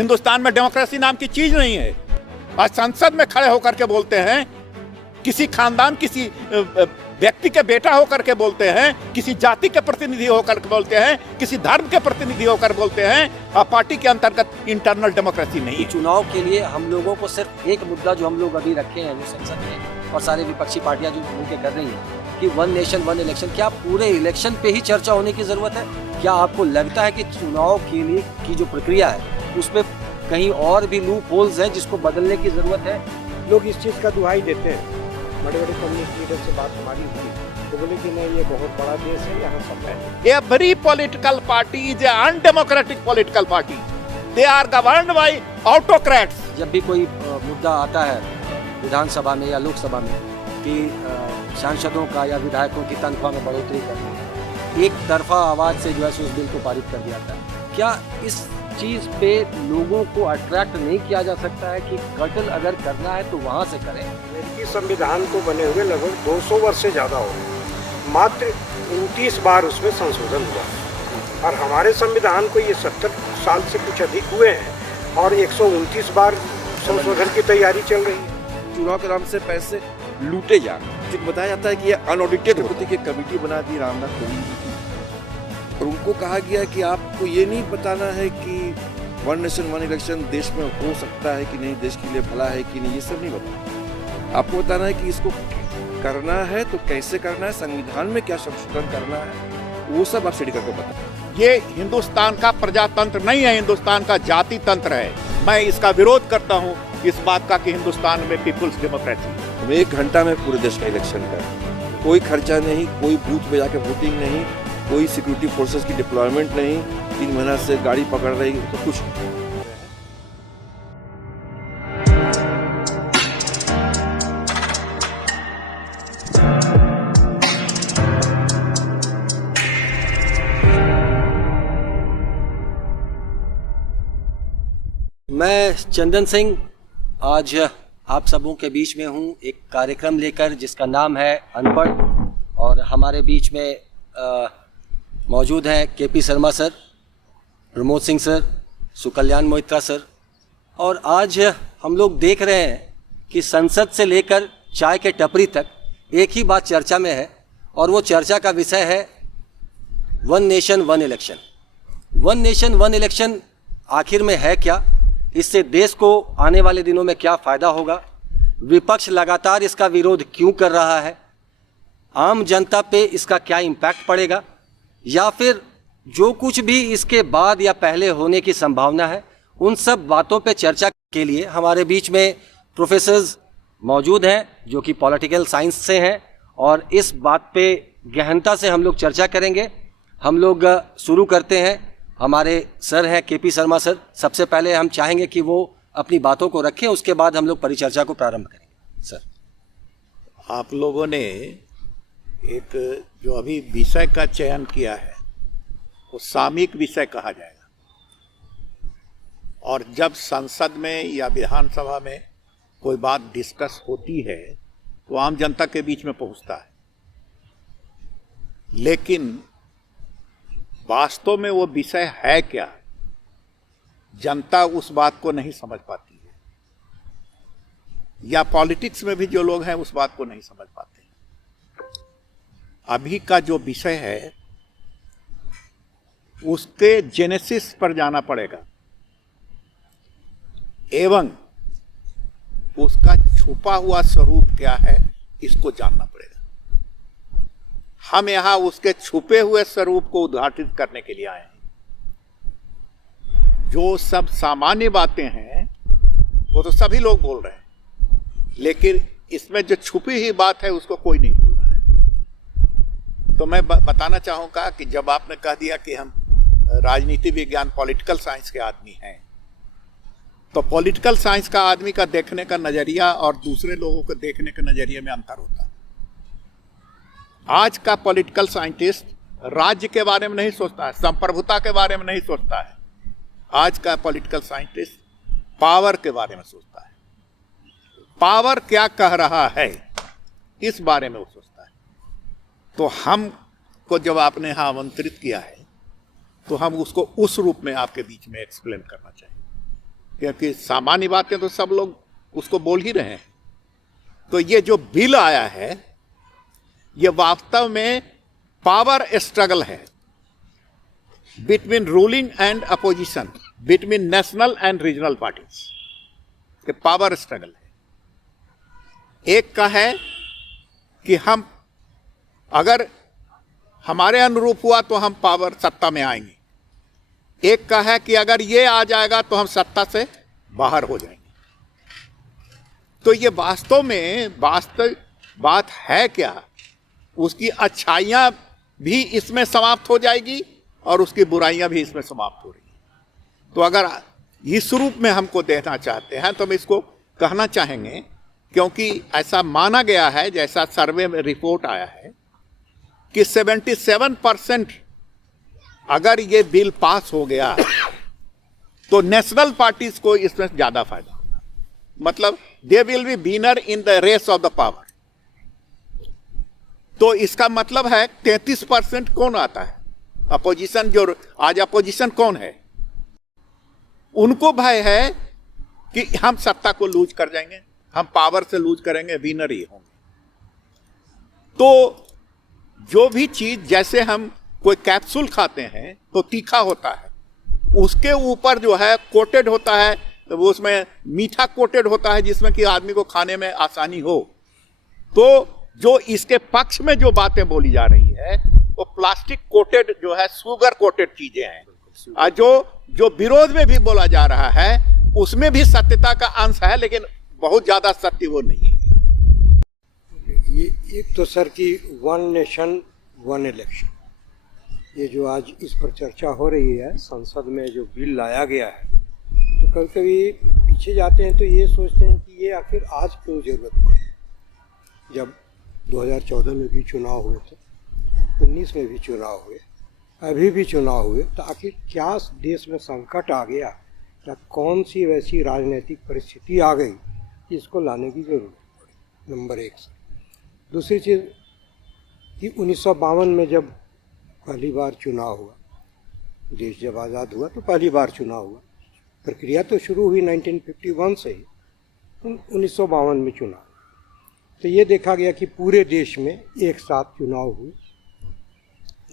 हिंदुस्तान में डेमोक्रेसी नाम की चीज नहीं है। आज संसद में खड़े होकर के बोलते हैं, किसी खानदान, किसी व्यक्ति के बेटा होकर के बोलते हैं, किसी जाति के प्रतिनिधि होकर के बोलते हैं, किसी धर्म के प्रतिनिधि होकर बोलते हैं, और पार्टी के अंतर्गत इंटरनल डेमोक्रेसी नहीं है। चुनाव के लिए हम लोगों को सिर्फ एक मुद्दा जो हम लोग अभी रखे हैं जो संसद में और सारे विपक्षी पार्टियां जो मिलकर कर रही हैं कि वन नेशन वन इलेक्शन, क्या पूरे इलेक्शन पे ही चर्चा होने की जरूरत है? क्या आपको लगता है कि चुनाव के लिए की जो प्रक्रिया है उसमें कहीं और भी लूप होल्स हैं जिसको बदलने की जरूरत है? लोग इस चीज़ का दुहाई देते हैं। बड़े बड़े कम्युनिस्ट लीडर से बात हमारी हुई तो बोले कि नहीं, ये बहुत बड़ा देश है, यहाँ सब है। Every political party is an undemocratic political party. They are governed by autocrats. जब भी कोई मुद्दा आता है विधानसभा में या लोकसभा में कि सांसदों का या विधायकों की तनख्वाह में बढ़ोतरी करनी, एक तरफा आवाज से जो है उस बिल को पारित कर दिया था। क्या इस चीज पे लोगों को अट्रैक्ट नहीं किया जा सकता है कि कत्ल अगर करना है तो वहां से करें? अमेरिकी संविधान को बने हुए लगभग 200 वर्ष से ज़्यादा हो गए, मात्र 29 बार उसमें संशोधन हुआ और हमारे संविधान को ये 70 साल से कुछ अधिक हुए हैं और 129 बार संशोधन की तैयारी चल रही है। चुनाव के नाम से पैसे लूटे जा रहे हैं। बताया जाता है कि ये अनऑडिटेड होती है। कमेटी बना दी रामनाथ कोविंद जी की और उनको कहा गया कि आपको ये नहीं बताना है कि वन नेशन वन इलेक्शन देश में हो सकता है कि नहीं, देश के लिए भला है कि नहीं, ये सब नहीं बताना। आपको बताना है कि इसको करना है तो कैसे करना है, संविधान में क्या संशोधन करना है, वो सब आप स्टडी करके बताएं। ये हिंदुस्तान का प्रजातंत्र नहीं है, हिंदुस्तान का जाति तंत्र है। मैं इसका विरोध करता हूँ इस बात का कि हिंदुस्तान में पीपुल्स डेमोक्रेसी। हम 1 घंटा में पूरे देश का इलेक्शन करें, कोई खर्चा नहीं, कोई बूथ पे जाके वोटिंग नहीं, कोई सिक्योरिटी फोर्सेस की डिप्लॉयमेंट नहीं, 3 महीना से गाड़ी पकड़ रही तो कुछ नहीं। मैं चंदन सिंह आज आप सबों के बीच में हूँ एक कार्यक्रम लेकर जिसका नाम है अनपढ़, और हमारे बीच में मौजूद हैं KP Sharma sir, Pramod Singh sir, Sukalyan Moitra sir. और आज हम लोग देख रहे हैं कि संसद से लेकर चाय के टपरी तक एक ही बात चर्चा में है और वो चर्चा का विषय है one nation one election. One nation one election आखिर में है क्या? इससे देश को आने वाले दिनों में क्या फ़ायदा होगा? विपक्ष लगातार इसका विरोध क्यों कर रहा है? आम जनता पे इसका क्या इम्पैक्ट पड़ेगा? या फिर जो कुछ भी इसके बाद या पहले होने की संभावना है, उन सब बातों पे चर्चा के लिए हमारे बीच में प्रोफेसर्स मौजूद हैं जो कि पॉलिटिकल साइंस से हैं और इस बात पे गहनता से हम लोग चर्चा करेंगे। हम लोग शुरू करते हैं। हमारे सर हैं केपी शर्मा सर। सबसे पहले हम चाहेंगे कि वो अपनी बातों को रखें, उसके बाद हम लोग परिचर्चा को प्रारंभ करेंगे। सर, आप लोगों ने एक जो अभी विषय का चयन किया है वो सामयिक विषय कहा जाएगा, और जब संसद में या विधानसभा में कोई बात डिस्कस होती है तो आम जनता के बीच में पहुंचता है, लेकिन वास्तव में वो विषय है क्या, जनता उस बात को नहीं समझ पाती है, या पॉलिटिक्स में भी जो लोग हैं उस बात को नहीं समझ पाते। अभी का जो विषय है उसके जेनेसिस पर जाना पड़ेगा एवं उसका छुपा हुआ स्वरूप क्या है इसको जानना पड़ेगा। हम यहां उसके छुपे हुए स्वरूप को उद्घाटित करने के लिए आए हैं। जो सब सामान्य बातें हैं वो तो सभी लोग बोल रहे हैं, लेकिन इसमें जो छुपी हुई बात है उसको कोई नहीं बोल रहा है। तो मैं बताना चाहूंगा कि जब आपने कह दिया कि हम राजनीति विज्ञान पॉलिटिकल साइंस के आदमी हैं, तो पॉलिटिकल साइंस का आदमी का देखने का नजरिया और दूसरे लोगों को देखने के नजरिए में अंतर होता है। आज का पॉलिटिकल साइंटिस्ट राज्य के बारे में नहीं सोचता है, संप्रभुता के बारे में नहीं सोचता है। आज का पॉलिटिकल साइंटिस्ट पावर के बारे में सोचता है, पावर क्या कह रहा है इस बारे में वो सोचता है। तो हम को जब आपने यहाँ आमंत्रित किया है तो हम उसको उस रूप में आपके बीच में एक्सप्लेन करना चाहिए। क्योंकि सामान्य बातें तो सब लोग उसको बोल ही रहे हैं। तो ये जो बिल आया है ये वास्तव में पावर स्ट्रगल है between ruling and opposition, between national and regional parties के पावर स्ट्रगल है। एक का है कि हम अगर हमारे अनुरूप हुआ तो हम पावर सत्ता में आएंगे, एक का है कि अगर ये आ जाएगा तो हम सत्ता से बाहर हो जाएंगे। तो ये वास्तव में वास्तव बात है क्या, उसकी अच्छाइयां भी इसमें समाप्त हो जाएगी और उसकी बुराइयां भी इसमें समाप्त हो रही हैं। तो अगर इस रूप में हमको देखना चाहते हैं तो हम इसको कहना चाहेंगे, क्योंकि ऐसा माना गया है, जैसा सर्वे में रिपोर्ट आया है कि 77% अगर ये बिल पास हो गया तो नेशनल पार्टीज को इसमें ज्यादा फायदा होगा। मतलब they will be winner in the race of the power. तो इसका मतलब है 33% कौन आता है, अपोजिशन। जो आज अपोजिशन कौन है, उनको भय है कि हम सत्ता को लूज कर जाएंगे, हम पावर से लूज करेंगे, विनर ही होंगे। तो जो भी चीज, जैसे हम कोई कैप्सूल खाते हैं तो तीखा होता है, उसके ऊपर जो है कोटेड होता है, तो वो उसमें मीठा कोटेड होता है जिसमें कि आदमी को खाने में आसानी हो। तो जो इसके पक्ष में जो बातें बोली जा रही है वो प्लास्टिक कोटेड जो है, शुगर कोटेड चीजें हैं। और जो विरोध में भी बोला जा रहा है उसमें भी सत्यता का अंश है, लेकिन बहुत ज्यादा सत्य वो नहीं है। ये एक तो सर की वन नेशन वन इलेक्शन, ये जो आज इस पर चर्चा हो रही है, संसद में जो बिल लाया गया है, तो कभी कभी पीछे जाते हैं तो ये सोचते हैं कि ये आखिर आज क्यों जरूरत पड़ी। जब 2014 में भी चुनाव हुए थे, 19 में भी चुनाव हुए, अभी भी चुनाव हुए, तो आखिर क्या देश में संकट आ गया या कौन सी वैसी राजनीतिक परिस्थिति आ गई कि इसको लाने की जरूरत पड़ी। नंबर एक सर। दूसरी चीज़ कि 1952 में जब पहली बार चुनाव हुआ, देश जब आज़ाद हुआ तो पहली बार चुनाव हुआ, प्रक्रिया तो शुरू हुई 1951 से ही, 1952 में चुनाव। तो ये देखा गया कि पूरे देश में एक साथ चुनाव हुए।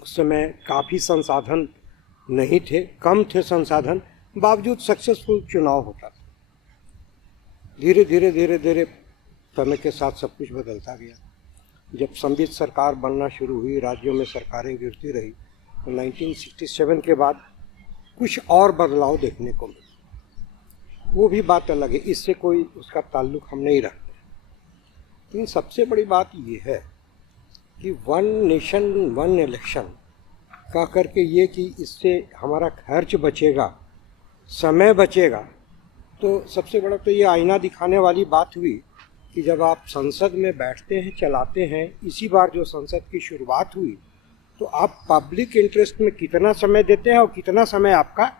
उस समय काफ़ी संसाधन नहीं थे, कम थे संसाधन, बावजूद सक्सेसफुल चुनाव होता था। धीरे धीरे धीरे धीरे समय के साथ सब कुछ बदलता गया। जब संवित सरकार बनना शुरू हुई, राज्यों में सरकारें गिरती रही, तो 1967 के बाद कुछ और बदलाव देखने को मिला। वो भी बात अलग है, इससे कोई उसका ताल्लुक हम नहीं रखते। लेकिन सबसे बड़ी बात ये है कि वन नेशन वन इलेक्शन कह करके ये कि इससे हमारा खर्च बचेगा, समय बचेगा, तो सबसे बड़ा तो ये आईना दिखाने वाली बात हुई कि जब आप संसद में बैठते हैं, चलाते हैं, इसी बार जो संसद की शुरुआत हुई, तो आप पब्लिक इंटरेस्ट में कितना समय देते हैं और कितना समय आपका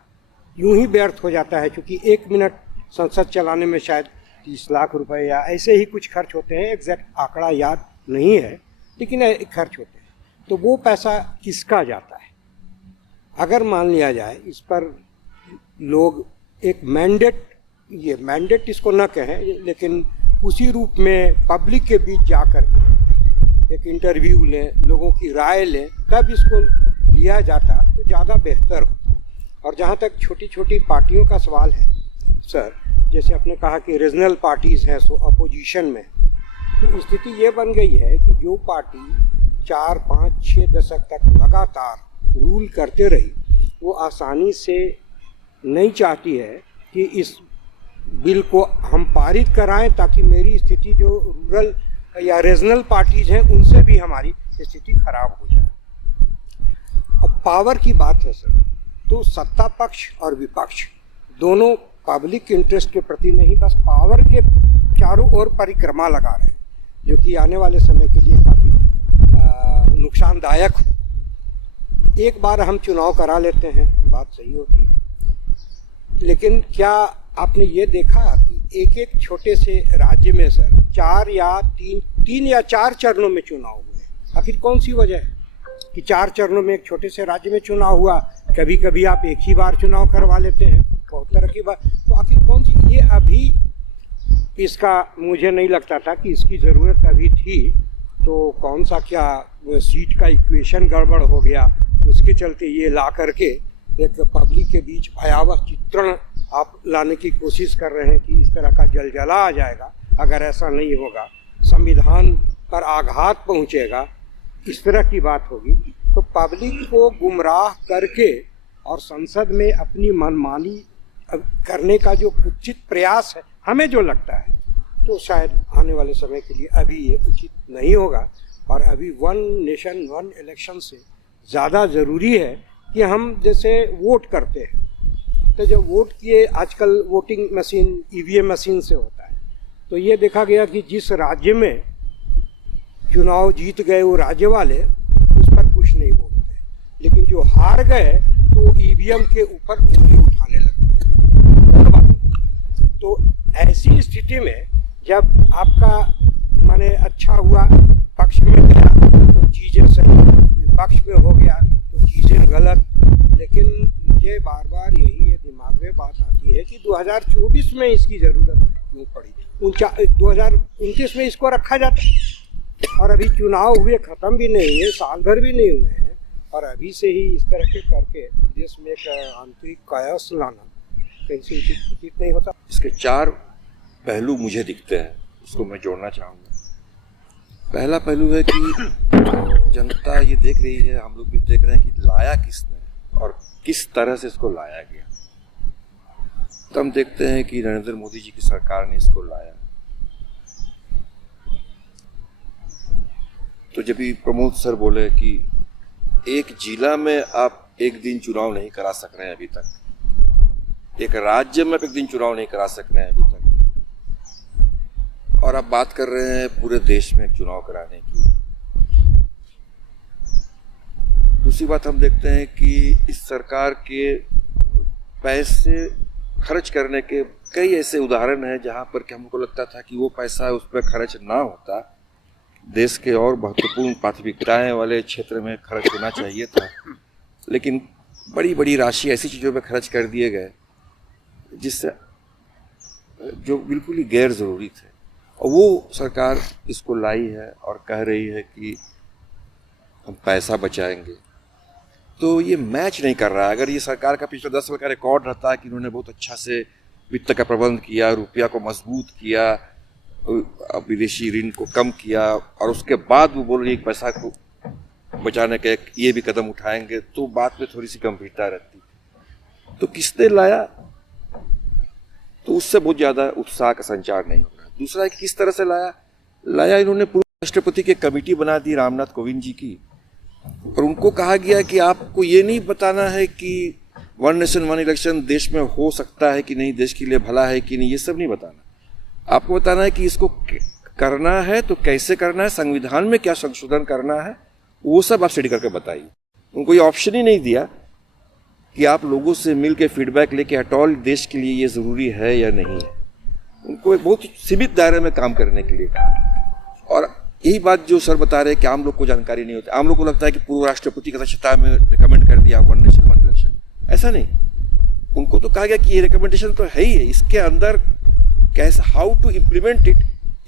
यूं ही व्यर्थ हो जाता है। क्योंकि 1 मिनट संसद चलाने में शायद 30 लाख रुपए या ऐसे ही कुछ खर्च होते हैं, एग्जैक्ट आंकड़ा याद नहीं है, लेकिन खर्च होते हैं। तो वो पैसा किसका जाता है? अगर मान लिया जाए इस पर लोग एक मैंडेट, ये मैंडेट इसको न कहें, लेकिन उसी रूप में पब्लिक के बीच जा कर के एक इंटरव्यू लें, लोगों की राय लें, तब इसको लिया जाता तो ज़्यादा बेहतर होता। और जहाँ तक छोटी छोटी पार्टियों का सवाल है सर, जैसे आपने कहा कि रीजनल पार्टीज़ हैं सो अपोजिशन में, तो स्थिति ये बन गई है कि जो पार्टी 4, 5, 6 दशक तक लगातार रूल करते रही, वो आसानी से नहीं चाहती है कि इस बिल को हम पारित कराएं ताकि मेरी स्थिति जो रूरल या रीजनल पार्टीज हैं उनसे भी हमारी स्थिति खराब हो जाए। अब पावर की बात है सर, तो सत्ता पक्ष और विपक्ष दोनों पब्लिक इंटरेस्ट के प्रति नहीं, बस पावर के चारों ओर परिक्रमा लगा रहे हैं, जो कि आने वाले समय के लिए काफ़ी नुकसानदायक हो। एक बार हम चुनाव करा लेते हैं, बात सही होती है, लेकिन क्या आपने ये देखा कि एक एक छोटे से राज्य में सर 4 या 3 या 4 चरणों में चुनाव हुए? आखिर कौन सी वजह है कि 4 चरणों में एक छोटे से राज्य में चुनाव हुआ? कभी कभी आप एक ही बार चुनाव करवा लेते हैं, बहुत तरह की बात। तो आखिर कौन सी ये अभी इसका मुझे नहीं लगता था कि इसकी ज़रूरत अभी थी, तो कौन सा क्या सीट का इक्वेशन गड़बड़ हो गया, उसके चलते ये ला करके एक पब्लिक के बीच भयावह चित्रण आप लाने की कोशिश कर रहे हैं कि इस तरह का जलजला आ जाएगा। अगर ऐसा नहीं होगा, संविधान पर आघात पहुंचेगा, इस तरह की बात होगी, तो पब्लिक को गुमराह करके और संसद में अपनी मनमानी करने का जो कुचित प्रयास है, हमें जो लगता है, तो शायद आने वाले समय के लिए अभी ये उचित नहीं होगा। और अभी वन नेशन वन इलेक्शन से ज़्यादा ज़रूरी है कि हम जैसे वोट करते हैं, तो जब वोट किए, आजकल वोटिंग मशीन ईवीएम मशीन से होता है, तो ये देखा गया कि जिस राज्य में चुनाव जीत गए वो राज्य वाले उस पर कुछ नहीं बोलते, लेकिन जो हार गए तो ईवीएम के ऊपर उंगली उठाने लगते। तो ऐसी स्थिति में जब आपका माने अच्छा हुआ, पक्ष में गया तो चीज़ें सही, विपक्ष में हो गया तो चीज़ें गलत। लेकिन मुझे बार बार यही ये दिमाग में बात आती है कि 2024 में इसकी ज़रूरत क्यों पड़ी, 2029 में इसको रखा जाता, और अभी चुनाव हुए ख़त्म भी नहीं हुए, साल भर भी नहीं हुए हैं, और अभी से ही इस तरह के करके देश में एक आंतरिक कायस लाना कहीं से उचित नहीं होता। इसके 4 पहलू मुझे दिखते हैं, उसको मैं जोड़ना चाहूँगा। पहला पहलू है कि जनता ये देख रही है, हम लोग भी देख रहे हैं कि लाया किसने और किस तरह से इसको लाया गया। तो हम देखते हैं कि नरेंद्र मोदी जी की सरकार ने इसको लाया। तो जब भी प्रमोद सर बोले कि एक जिला में आप एक दिन चुनाव नहीं करा सक रहे हैं अभी तक, एक राज्य में एक दिन चुनाव नहीं करा सक रहे हैं अभी तक, और आप बात कर रहे हैं पूरे देश में एक चुनाव कराने की। दूसरी बात हम देखते हैं कि इस सरकार के पैसे खर्च करने के कई ऐसे उदाहरण हैं जहां पर कि हमको लगता था कि वो पैसा उस पर खर्च ना होता, देश के और महत्वपूर्ण प्राथमिकताएं वाले क्षेत्र में खर्च होना चाहिए था, लेकिन बड़ी बड़ी राशि ऐसी चीज़ों में खर्च कर दिए गए जिससे जो बिल्कुल ही गैर ज़रूरी थे। और वो सरकार इसको लाई है और कह रही है कि हम पैसा बचाएंगे, तो ये मैच नहीं कर रहा है। अगर ये सरकार का पिछले 10 साल का रिकॉर्ड रहता है कि इन्होंने बहुत अच्छा से वित्त का प्रबंध किया, रुपया को मजबूत किया, विदेशी ऋण को कम किया, और उसके बाद वो बोल रही है पैसा को बचाने का ये भी कदम उठाएंगे, तो बात में थोड़ी सी गंभीरता रहती। तो किसने लाया, तो उससे बहुत ज़्यादा उत्साह का संचार नहीं हो रहा। दूसरा है कि किस तरह से लाया इन्होंने पूर्व राष्ट्रपति की कमेटी बना दी रामनाथ कोविंद जी की, और उनको कहा गया कि आपको ये नहीं बताना है कि वन नेशन वन इलेक्शन देश में हो सकता है कि नहीं, देश के लिए भला है कि नहीं, ये सब नहीं बताना। आपको बताना है कि इसको करना है तो कैसे करना है, संविधान में क्या संशोधन करना है, वो सब आप स्टडी करके बताइए। उनको ये ऑप्शन ही नहीं दिया कि आप लोगों से मिल के फीडबैक लेके अटॉल देश के लिए ये ज़रूरी है या नहीं है। उनको एक बहुत सीमित दायरे में काम करने के लिए कहा। और यही बात जो सर बता रहे हैं कि आम लोग को जानकारी नहीं होती, आम लोग को लगता है कि पूर्व राष्ट्रपति की अध्यक्षता में रिकमेंड कर दिया वन नेशन वन इलेक्शन, ऐसा नहीं। उनको तो कहा गया कि ये रिकमेंडेशन तो है ही है, इसके अंदर कैसे हाउ टू इम्प्लीमेंट इट,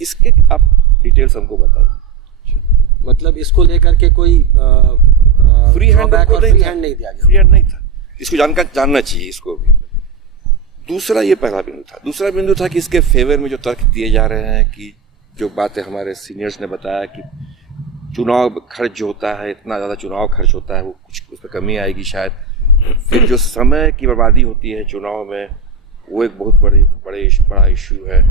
इसके आप डिटेल्स हमको बताइए। मतलब इसको लेकर के कोई फ्री हैंड नहीं दिया गया, फ्री हैंड नहीं था, इसको जानना चाहिए इसको भी। दूसरा ये पहला बिंदु था। दूसरा बिंदु था कि इसके फेवर में जो तर्क दिए जा रहे हैं कि जो बातें हमारे सीनियर्स ने बताया कि चुनाव खर्च जो होता है, इतना ज़्यादा चुनाव खर्च होता है, वो कुछ उस पर कमी आएगी शायद। फिर जो समय की बर्बादी होती है चुनाव में, वो एक बहुत बड़ा इशू है।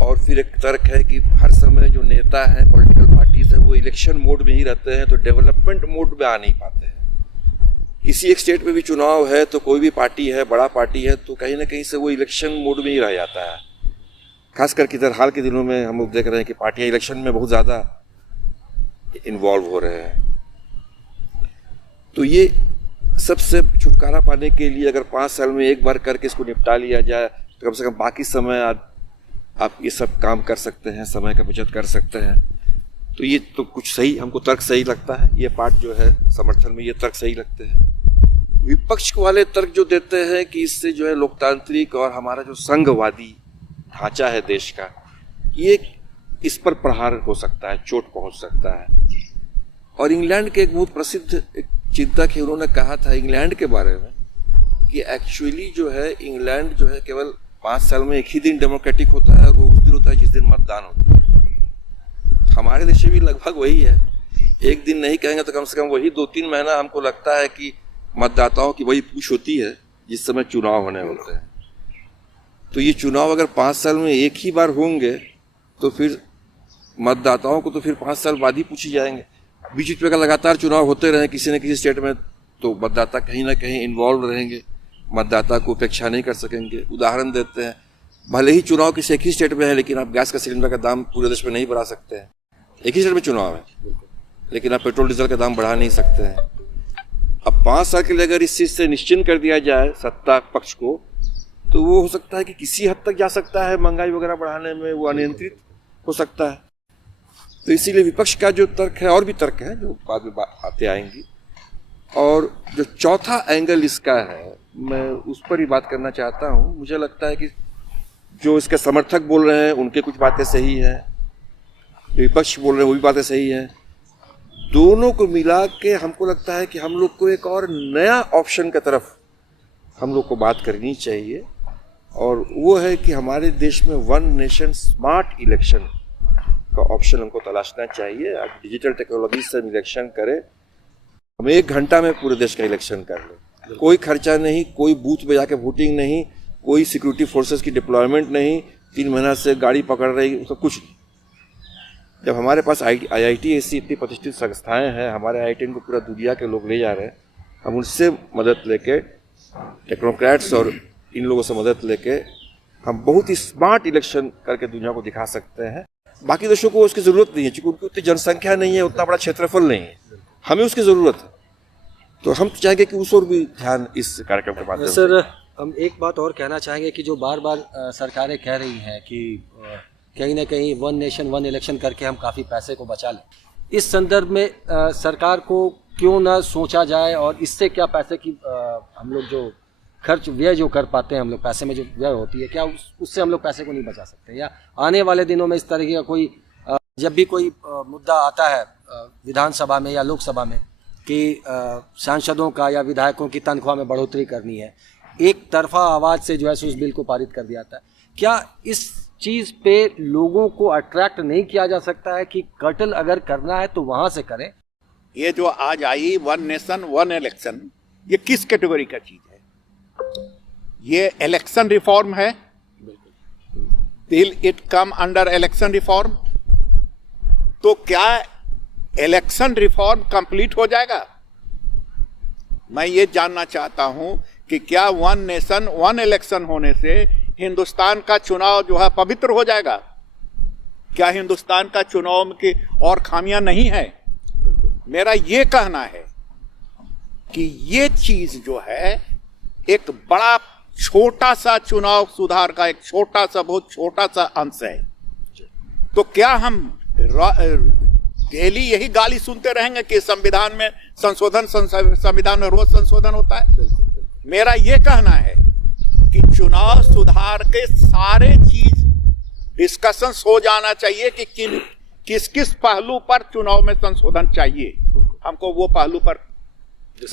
और फिर एक तर्क है कि हर समय जो नेता हैं, पॉलिटिकल पार्टीज हैं, वो इलेक्शन मोड में ही रहते हैं, तो डेवलपमेंट मोड में आ नहीं पाते हैं। किसी एक स्टेट में भी चुनाव है तो कोई भी पार्टी है, बड़ा पार्टी है, तो कहीं ना कहीं से वो इलेक्शन मोड में ही रह जाता है। खासकर कि इधर हाल के दिनों में हम लोग देख रहे हैं कि पार्टियां इलेक्शन में बहुत ज़्यादा इन्वॉल्व हो रहे हैं। तो ये सबसे छुटकारा पाने के लिए अगर 5 साल में एक बार करके इसको निपटा लिया जाए, तो कम से कम बाकी समय आप ये सब काम कर सकते हैं, समय का बचत कर सकते हैं। तो ये तो कुछ सही, हमको तर्क सही लगता है। ये पार्ट जो है समर्थन में, ये तर्क सही लगते हैं। विपक्ष वाले तर्क जो देते हैं कि इससे जो है लोकतांत्रिक और हमारा जो संघवादी ढांचा है देश का, ये इस पर प्रहार हो सकता है, चोट पहुंच सकता है। और इंग्लैंड के एक बहुत प्रसिद्ध एक चिंतक है, उन्होंने कहा था इंग्लैंड के बारे में कि एक्चुअली जो है इंग्लैंड जो है केवल 5 साल में एक ही दिन डेमोक्रेटिक होता है और वो उस दिन होता है जिस दिन मतदान होती है। हमारे देश में भी लगभग वही है, एक दिन नहीं कहेंगे तो कम से कम वही 2-3 महीना हमको लगता है कि मतदाताओं की वही पूछ होती है जिस समय चुनाव होने होते हैं। तो ये चुनाव अगर 5 साल में एक ही बार होंगे तो फिर मतदाताओं को तो फिर 5 साल बाद ही पूछे जाएंगे। बीच बीच में अगर लगातार चुनाव होते रहे किसी न किसी स्टेट में तो मतदाता कहीं ना कहीं इन्वॉल्व रहेंगे, मतदाता को उपेक्षा नहीं कर सकेंगे। उदाहरण देते हैं, भले ही चुनाव किसी एक ही स्टेट में है लेकिन आप गैस का सिलेंडर का दाम पूरे देश में नहीं बढ़ा सकते हैं। एक ही स्टेट में चुनाव है लेकिन आप पेट्रोल डीजल का दाम बढ़ा नहीं सकते हैं। अब 5 साल के लिए अगर इस चीज से निश्चिंत कर दिया जाए सत्ता पक्ष को, तो वो हो सकता है कि किसी हद तक जा सकता है, महंगाई वगैरह बढ़ाने में वो अनियंत्रित हो सकता है। तो इसीलिए विपक्ष का जो तर्क है, और भी तर्क है जो बाद में आते आएंगी, और जो चौथा एंगल इसका है मैं उस पर ही बात करना चाहता हूँ। मुझे लगता है कि जो इसके समर्थक बोल रहे हैं उनके कुछ बातें सही है, जो विपक्ष बोल रहे हैं वो भी बातें सही है। दोनों को मिला के हमको लगता है कि हम लोग को एक और नया ऑप्शन की तरफ हम लोग को बात करनी चाहिए, और वो है कि हमारे देश में वन नेशन स्मार्ट इलेक्शन का ऑप्शन हमको तलाशना चाहिए। अब डिजिटल टेक्नोलॉजी से हम इलेक्शन करें, हम 1 घंटा में पूरे देश का इलेक्शन कर लें, कोई खर्चा नहीं, कोई बूथ में जाके वोटिंग नहीं, कोई सिक्योरिटी फोर्सेस की डिप्लॉयमेंट नहीं, 3 महीना से गाड़ी पकड़ रही, उसका कुछ नहीं। जब हमारे पास IIT ऐसी इतनी प्रतिष्ठित संस्थाएं हैं, हमारे IIT को पूरा दुनिया के लोग ले जा रहे हैं, हम उनसे मदद लेके, टेक्नोक्रेट्स और इन लोगों से मदद लेके हम बहुत ही स्मार्ट इलेक्शन करके दुनिया को दिखा सकते हैं। बाकी देशों को उसकी ज़रूरत नहीं है क्योंकि उनकी उतनी जनसंख्या नहीं है, उतना बड़ा क्षेत्रफल नहीं है, हमें उसकी ज़रूरत है। तो हम चाहेंगे कि उस ओर भी ध्यान इस कार्यक्रम के माध्यम से। सर, हम एक बात और कहना चाहेंगे कि जो बार बार सरकारें कह रही हैं कि कहीं ना कहीं वन नेशन वन इलेक्शन करके हम काफ़ी पैसे को बचा लें, इस संदर्भ में सरकार को क्यों ना सोचा जाए और इससे क्या पैसे की हम लोग जो खर्च व्यय जो कर पाते हैं, हम लोग पैसे में जो व्यय होती है, क्या उससे हम लोग पैसे को नहीं बचा सकते? या आने वाले दिनों में इस तरह का कोई जब भी कोई मुद्दा आता है विधानसभा में या लोकसभा में कि सांसदों का या विधायकों की तनख्वाह में बढ़ोतरी करनी है, एक तरफा आवाज़ से जो है उस बिल को पारित कर दिया जाता है। क्या इस चीज़ पे लोगों को अट्रैक्ट नहीं किया जा सकता है कि कटल अगर करना है तो वहाँ से करें? ये जो आज I one nation one election, ये किस कैटेगरी का चीज है? ये इलेक्शन रिफॉर्म है। Will it come under election reform? तो क्या इलेक्शन रिफॉर्म कंप्लीट हो जाएगा? मैं ये जानना चाहता हूं कि क्या वन नेशन वन इलेक्शन होने से हिंदुस्तान का चुनाव जो है पवित्र हो जाएगा? क्या हिंदुस्तान का चुनाव की और खामियां नहीं है? मेरा ये कहना है कि ये चीज जो है एक बड़ा छोटा सा चुनाव सुधार का एक छोटा सा बहुत छोटा सा अंश है। तो क्या हम डेली यही गाली सुनते रहेंगे कि संविधान में संशोधन, संविधान में रोज संशोधन होता है? मेरा ये कहना है कि चुनाव सुधार के सारे चीज डिस्कशंस हो जाना चाहिए कि किस किस पहलू पर चुनाव में संशोधन चाहिए। हमको वो पहलू पर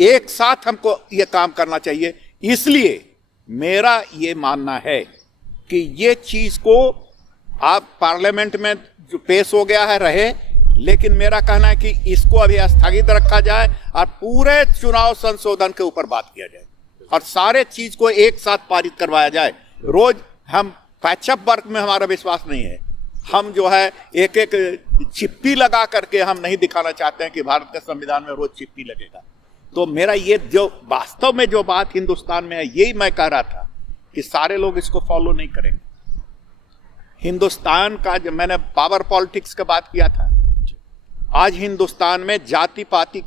एक साथ हमको ये काम करना चाहिए। इसलिए मेरा ये मानना है कि ये चीज को आप पार्लियामेंट में जो पेश हो गया है रहे, लेकिन मेरा कहना है कि इसको अभी स्थगित रखा जाए और पूरे चुनाव संशोधन के ऊपर बात किया जाए और सारे चीज को एक साथ पारित करवाया जाए। रोज हम पैचअप वर्क में हमारा विश्वास नहीं है। हम जो है एक एक चिप्पी लगा करके हम नहीं दिखाना चाहते हैं कि भारत के संविधान में रोज चिप्पी लगेगा। तो मेरा ये जो वास्तव में जो बात हिंदुस्तान में है, यही मैं कह रहा था कि सारे लोग इसको फॉलो नहीं करेंगे। हिंदुस्तान का, जब मैंने पावर पॉलिटिक्स का बात किया था, आज हिंदुस्तान में जाति पाति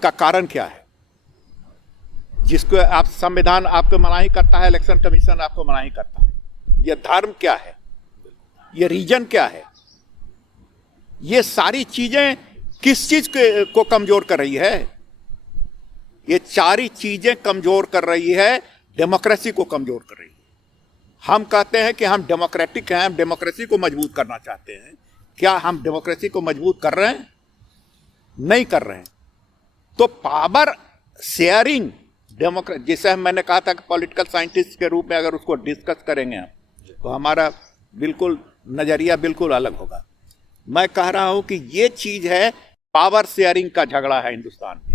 का कारण क्या है? जिसको आप संविधान आपको मनाही करता है, इलेक्शन कमीशन आपको मनाही करता है। ये धर्म क्या है? ये रीजन क्या है? ये सारी चीजें किस चीज को कमजोर कर रही है? ये सारी चीजें कमजोर कर रही है, डेमोक्रेसी को कमजोर कर रही है। हम कहते हैं कि हम डेमोक्रेटिक हैं, हम डेमोक्रेसी को मजबूत करना चाहते हैं। क्या हम डेमोक्रेसी को मजबूत कर रहे हैं? नहीं कर रहे हैं। तो पावर शेयरिंग डेमोक्रेसी, जिसे मैंने कहा था कि पॉलिटिकल साइंटिस्ट के रूप में अगर उसको डिस्कस करेंगे हम, तो हमारा बिल्कुल नजरिया बिल्कुल अलग होगा। मैं कह रहा हूं कि ये चीज है, पावर शेयरिंग का झगड़ा है हिंदुस्तान में।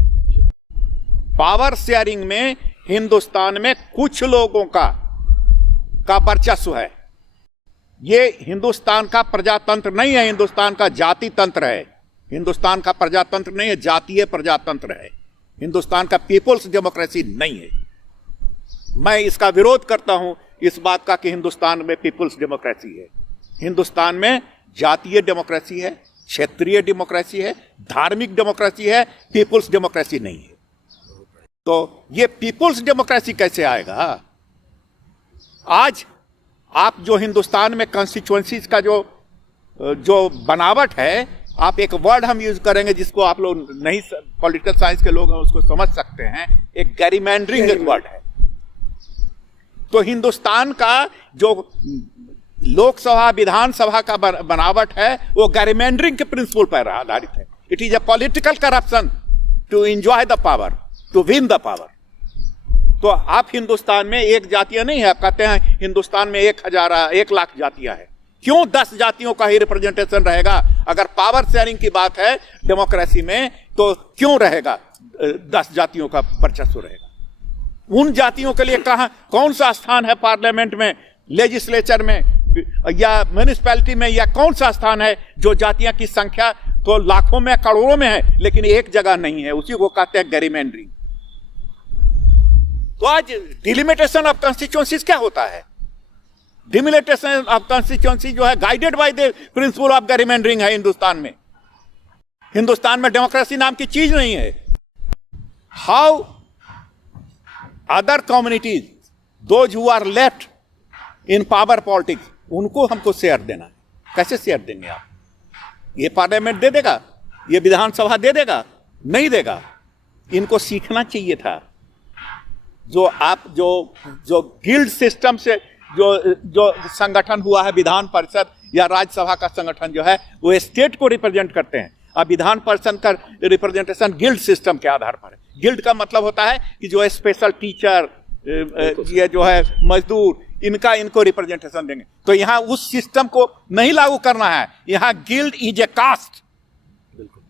पावर शेयरिंग में हिंदुस्तान में कुछ लोगों का वर्चस्व है। ये हिंदुस्तान का प्रजातंत्र नहीं है, हिंदुस्तान का जाति तंत्र है। हिंदुस्तान का प्रजातंत्र नहीं है, जातीय प्रजातंत्र है। हिंदुस्तान का पीपुल्स डेमोक्रेसी नहीं है। मैं इसका विरोध करता हूं, इस बात का कि हिंदुस्तान में पीपुल्स डेमोक्रेसी है। हिंदुस्तान में जातीय डेमोक्रेसी है, क्षेत्रीय डेमोक्रेसी है, धार्मिक डेमोक्रेसी है, पीपुल्स डेमोक्रेसी नहीं है। तो ये पीपुल्स डेमोक्रेसी कैसे आएगा? आज आप जो हिंदुस्तान में कॉन्स्टिट्यूएंसीज का जो बनावट है, आप एक वर्ड हम यूज करेंगे जिसको आप लोग नहीं, पॉलिटिकल साइंस के लोग हैं उसको समझ सकते हैं, एक गैरीमैंडरिंग एक वर्ड है। तो हिंदुस्तान का जो लोकसभा विधानसभा का बनावट है वो गैरीमैंडरिंग के प्रिंसिपल पर आधारित है। It is a political corruption to enjoy the power, to win the power. तो आप हिंदुस्तान में एक जातियां नहीं है, आप कहते हैं हिंदुस्तान में 1 लाख जातियां हैं। क्यों 10 जातियों का ही रिप्रेजेंटेशन रहेगा? अगर पावर शेयरिंग की बात है डेमोक्रेसी में, तो क्यों रहेगा 10 जातियों का वर्चस्व रहेगा? उन जातियों के लिए कौन सा स्थान है पार्लियामेंट में, लेजिस्लेचर में या म्युनिसिपैलिटी में, या कौन सा स्थान है जो जातियां की संख्या तो लाखों में करोड़ों में है लेकिन एक जगह नहीं है? उसी को कहते हैं गैरीमैंडरिंग। तो आज डिलिमिटेशन ऑफ कॉन्स्टिट्यूएंसीज क्या होता है? डिलिमिटेशन ऑफ कॉन्स्टिट्यूएंसी जो है guided by the principle of gerrymandering है हिंदुस्तान में। हिंदुस्तान में डेमोक्रेसी नाम की चीज नहीं है। How other communities, those who are left in power politics, उनको हमको शेयर देना है। कैसे शेयर देंगे आप? ये पार्लियामेंट दे देगा? ये विधानसभा दे देगा? नहीं देगा। इनको सीखना चाहिए था। जो गिल्ड सिस्टम से जो संगठन हुआ है, विधान परिषद या राज्यसभा का संगठन जो है वो स्टेट को रिप्रेजेंट करते हैं। अब विधान परिषद का रिप्रेजेंटेशन गिल्ड सिस्टम के आधार पर है। गिल्ड का मतलब होता है कि जो है स्पेशल टीचर, ये जो है मजदूर, इनको रिप्रेजेंटेशन देंगे। तो यहाँ उस सिस्टम को नहीं लागू करना है। यहाँ guild is a caste.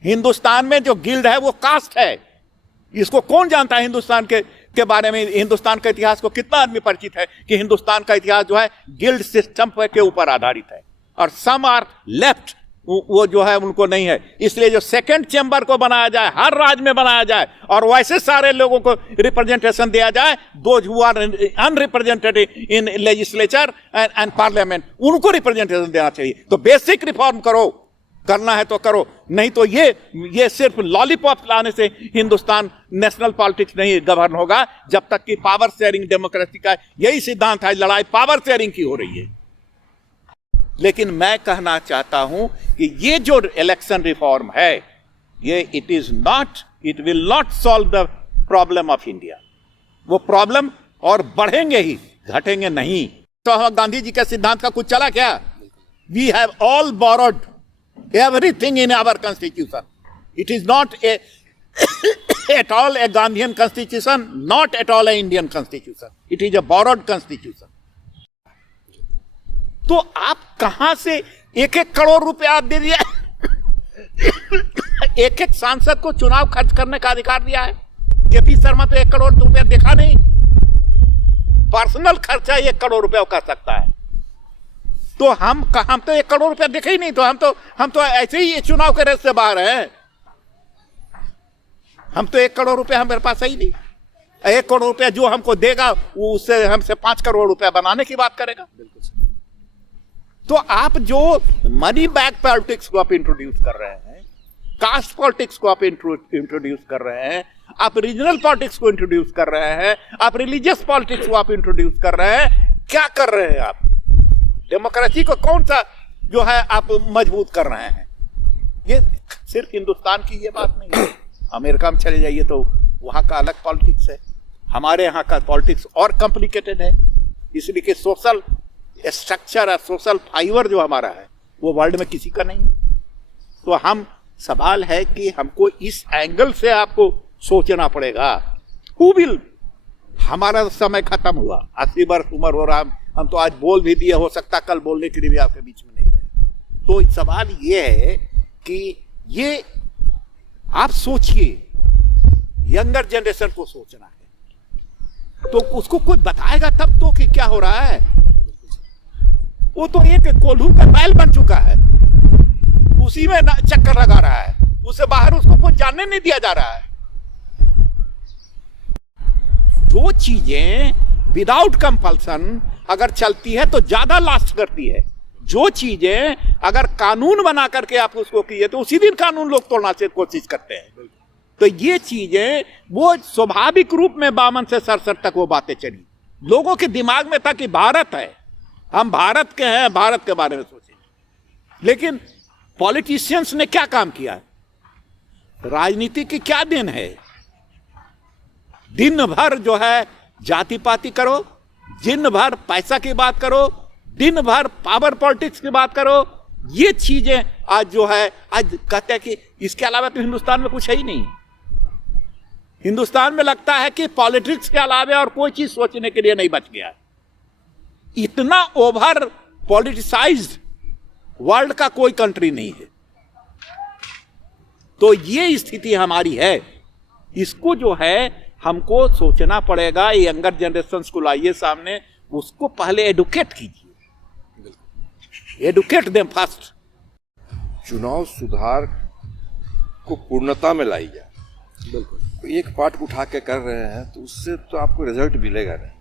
Hindustan में जो गिल्ड है वो कास्ट है। इसको कौन जानता है? हिंदुस्तान के बारे में, हिंदुस्तान के इतिहास को कितना आदमी परिचित है कि हिंदुस्तान का इतिहास जो है गिल्ड सिस्टम के ऊपर आधारित है। और सम आर लेफ्ट, वो जो है उनको नहीं है। इसलिए जो सेकंड चेंबर को बनाया जाए, हर राज्य में बनाया जाए और वैसे सारे लोगों को रिप्रेजेंटेशन दिया जाए, those who are unrepresented in legislature and parliament, उनको रिप्रेजेंटेशन देना चाहिए। तो बेसिक रिफॉर्म करो, करना है तो करो, नहीं तो ये सिर्फ लॉलीपॉप लाने से हिंदुस्तान नेशनल पॉलिटिक्स नहीं गवर्न होगा, जब तक कि पावर शेयरिंग डेमोक्रेसी का यही सिद्धांत है। लड़ाई पावर शेयरिंग की हो रही है। लेकिन मैं कहना चाहता हूं कि ये जो इलेक्शन रिफॉर्म है, ये it will not solve the problem of India. वो प्रॉब्लम और बढ़ेंगे ही, घटेंगे नहीं। तो गांधी जी के सिद्धांत का कुछ चला क्या? We have all borrowed everything in our constitution. It is not at all a Gandhian constitution, not at all a Indian constitution. It is a borrowed constitution. तो आप कहां से 1-1 करोड़ रुपए आप दे दिया? एक सांसद को चुनाव खर्च करने का अधिकार दिया है। केपी शर्मा तो 1 करोड़ रुपया देखा नहीं। पर्सनल खर्चा 1 करोड़ रुपया कर सकता है। तो हम तो 1 करोड़ रुपया देखे ही नहीं। तो हम तो ऐसे ही चुनाव के रेस से बाहर हैं। हम तो 1 करोड़ रुपया हमारे पास है ही नहीं। 1 करोड़ रुपया जो हमको देगा वो उससे हमसे 5 करोड़ रुपया बनाने की बात करेगा। तो आप जो मनी बैक पॉलिटिक्स को आप इंट्रोड्यूस कर रहे हैं, कास्ट पॉलिटिक्स को आप इंट्रोड्यूस कर रहे हैं, आप रीजनल पॉलिटिक्स को इंट्रोड्यूस कर रहे हैं, आप रिलीजियस पॉलिटिक्स को आप इंट्रोड्यूस कर रहे हैं, क्या कर रहे हैं आप? डेमोक्रेसी को कौन सा जो है आप मजबूत कर रहे हैं? ये सिर्फ हिंदुस्तान की ये बात नहीं है। अमेरिका में चले जाइए तो वहाँ का अलग पॉलिटिक्स है, हमारे यहाँ का पॉलिटिक्स और कॉम्प्लिकेटेड है, इसलिए कि सोशल स्ट्रक्चर और सोशल फाइबर जो हमारा है वो वर्ल्ड में किसी का नहीं है। तो हम सवाल है कि हमको इस एंगल से आपको सोचना पड़ेगा। हु विल, हमारा समय खत्म हुआ, 80 वर्ष उम्र हो रहा, हम तो आज बोल भी दिए, हो सकता कल बोलने के लिए भी आपके बीच में नहीं रहे। तो सवाल ये है कि ये आप सोचिए, यंगर जनरेशन को सोचना है, तो उसको कोई बताएगा तब तो कि क्या हो रहा है। वो तो एक कोल्हू का बैल बन चुका है, उसी में चक्कर लगा रहा है, उससे बाहर उसको कोई जानने नहीं दिया जा रहा है। जो चीजें विदाउट कंपल्सन अगर चलती है तो ज्यादा लास्ट करती है। जो चीजें अगर कानून बना करके आप उसको किए तो उसी दिन कानून लोग तोड़ना से कोशिश करते हैं। तो ये चीजें वो स्वाभाविक रूप में बामन से सरसर तक वो बातें चली, लोगों के दिमाग में था कि भारत है, हम भारत के हैं, भारत के बारे में सोचें। लेकिन पॉलिटिशियंस ने क्या काम किया, राजनीति की क्या देन है, दिन भर जो है जाति पाति करो, दिन भर पैसा की बात करो, दिन भर पावर पॉलिटिक्स की बात करो। ये चीजें आज जो है, आज कहते हैं कि इसके अलावा तो हिंदुस्तान में कुछ है ही नहीं। हिंदुस्तान में लगता है कि पॉलिटिक्स के अलावा और कोई चीज सोचने के लिए नहीं बच गया। इतना ओवर पॉलिटिसाइज्ड वर्ल्ड का कोई कंट्री नहीं है। तो ये स्थिति हमारी है, इसको जो है हमको सोचना पड़ेगा। यंगर जनरेशन को लाइए सामने, उसको पहले एडुकेट कीजिए, एडुकेट देम फर्स्ट। चुनाव सुधार को पूर्णता में लाई जाए। बिल्कुल, एक पार्ट उठा के कर रहे हैं तो उससे तो आपको रिजल्ट मिलेगा नहीं।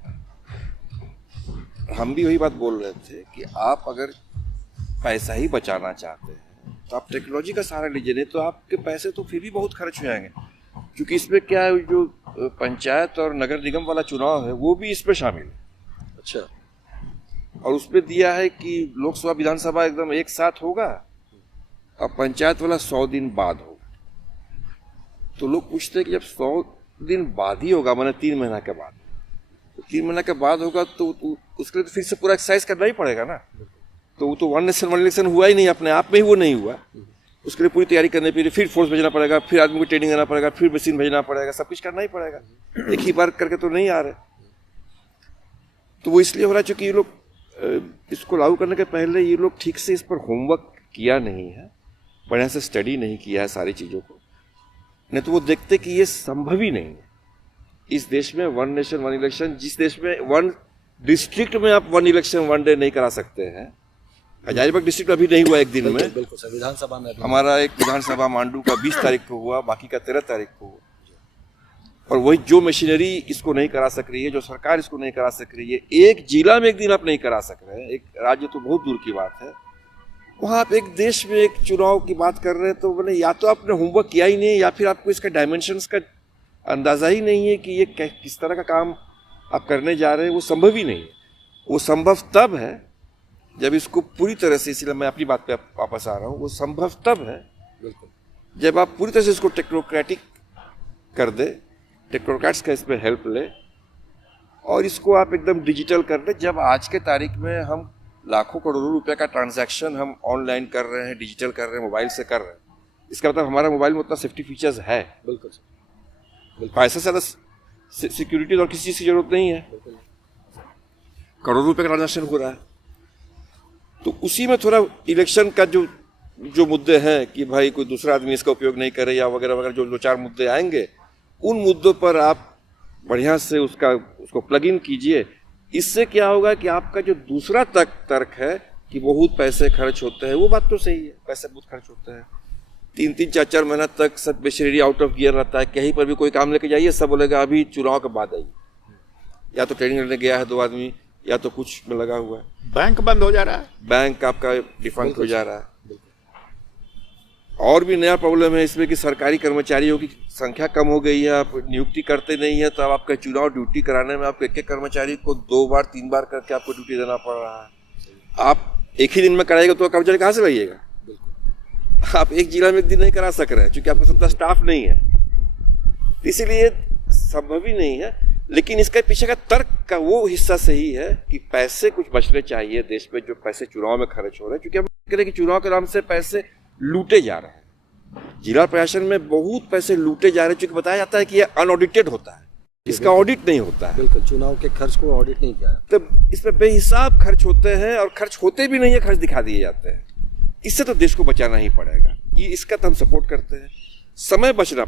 हम भी वही बात बोल रहे थे कि आप अगर पैसा ही बचाना चाहते हैं तो आप टेक्नोलॉजी का सहारा लीजिए, नहीं तो आपके पैसे तो फिर भी बहुत खर्च हो जाएंगे। क्योंकि इसमें क्या है, जो पंचायत और नगर निगम वाला चुनाव है वो भी इसमें शामिल है। अच्छा, और उसमें दिया है कि लोकसभा विधानसभा एकदम एक साथ होगा और पंचायत वाला 100 दिन बाद होगा। तो लोग पूछते हैं कि जब 100 दिन बाद ही होगा, माने 3 महीना के बाद, तो 3 महीना के बाद होगा तो उसके लिए तो फिर से पूरा एक्सरसाइज करना ही पड़ेगा ना। तो वो तो वन नेशन वन इलेक्शन हुआ ही नहीं, अपने आप में ही वो नहीं हुआ। उसके लिए पूरी तैयारी करने के लिए फिर फोर्स भेजना पड़ेगा, फिर आदमी को ट्रेनिंग देना पड़ेगा, फिर मशीन भेजना पड़ेगा, सब कुछ करना ही पड़ेगा। एक ही बार करके तो नहीं आ रहे। तो वो इसलिए हो रहा है क्योंकि ये लोग इसको लागू करने के पहले ये लोग ठीक से इस पर होमवर्क किया नहीं है, बढ़िया से स्टडी नहीं किया है सारी चीज़ों को। नहीं तो वो देखते कि ये संभव ही नहीं है इस देश में वन नेशन वन इलेक्शन। जिस देश में वन डिस्ट्रिक्ट में आप वन इलेक्शन वन डे नहीं करा सकते हैं, हजारीबाग डिस्ट्रिक्ट अभी नहीं हुआ एक दिन में। बिल्कुल सर, विधानसभा में हमारा एक विधानसभा मांडू का 20 तारीख को हुआ, बाकी का 13 तारीख को हुआ। और वही जो मशीनरी इसको नहीं करा सक रही है, जो सरकार इसको नहीं करा सक रही है, एक जिला में एक दिन आप नहीं करा सक रहे हैं, एक राज्य तो बहुत दूर की बात है, वहाँ आप एक देश में एक चुनाव की बात कर रहे हैं। तो बोले या तो आपने होमवर्क किया ही नहीं, या फिर आपको इसका डायमेंशंस का अंदाजा ही नहीं है कि ये किस तरह का काम आप करने जा रहे हैं। वो संभव ही नहीं है। वो संभव तब है जब इसको पूरी तरह से, इसलिए मैं अपनी बात पे वापस आ रहा हूँ, वो संभव तब है जब आप पूरी तरह से इसको टेक्नोक्रेटिक कर दे, टेक्नोक्रेट्स का इसमें हेल्प ले, और इसको आप एकदम डिजिटल कर दे। जब आज के तारीख में हम लाखों करोड़ों रुपए का ट्रांजैक्शन हम ऑनलाइन कर रहे हैं, डिजिटल कर रहे हैं, मोबाइल से कर रहे हैं, इसका मतलब हमारा मोबाइल में उतना सेफ्टी फीचर्स है। बिल्कुल पैसा से ज़्यादा सिक्योरिटी और किसी चीज़ की जरूरत नहीं है। करोड़ों रुपए का ट्रांजैक्शन हो रहा है। तो उसी में थोड़ा इलेक्शन का जो मुद्दे हैं कि भाई कोई दूसरा आदमी इसका उपयोग नहीं करे या वगैरह वगैरह, जो 2-4 मुद्दे आएंगे, उन मुद्दों पर आप बढ़िया से उसको प्लग इन कीजिए। इससे क्या होगा कि आपका जो दूसरा तर्क है कि बहुत पैसे खर्च होते हैं, वो बात तो सही है, पैसे बहुत खर्च होते हैं। 3-3, 4-4 महीना तक सब मशीनरी आउट ऑफ गियर रहता है। कहीं पर भी कोई काम लेके जाइए, सब बोलेगा अभी चुनाव के बाद आइए, या तो ट्रेनिंग लेने गया है 2 आदमी, या तो कुछ में लगा हुआ है। बैंक बंद हो जा रहा है, बैंक आपका डिफंक्ट हो जा रहा है। और भी नया प्रॉब्लम है इसमें कि सरकारी कर्मचारियों की संख्या कम हो गई है, आप नियुक्ति करते नहीं है, तो अब आपका चुनाव ड्यूटी कराने में आपको एक कर्मचारी को 2 बार 3 बार करके आपको ड्यूटी देना पड़ रहा है। आप एक ही दिन में कराइएगा तो कर्मचारी कहाँ से लाइएगा? आप एक जिला में एक दिन नहीं करा सक रहे हैं क्योंकि आपके पास स्टाफ नहीं है। इसीलिए संभव ही नहीं है, लेकिन इसके पीछे का तर्क का वो हिस्सा सही है कि पैसे कुछ बचने चाहिए देश में, जो पैसे चुनाव में खर्च हो रहे हैं, क्योंकि हम कह रहे हैं कि चुनाव के नाम से पैसे लूटे जा रहे हैं। जिला प्रशासन में बहुत पैसे लूटे जा रहे हैं, क्योंकि बताया जाता है कि ये अनऑडिटेड होता है, इसका ऑडिट नहीं होता है। बिल्कुल, चुनाव के खर्च को ऑडिट नहीं किया, तो इसमें बेहिसाब खर्च होते हैं और खर्च होते भी नहीं है, खर्च दिखा दिए जाते हैं। इससे तो देश को बचाना ही पड़ेगा, ये इसका तो हम सपोर्ट करते हैं। समय बचाना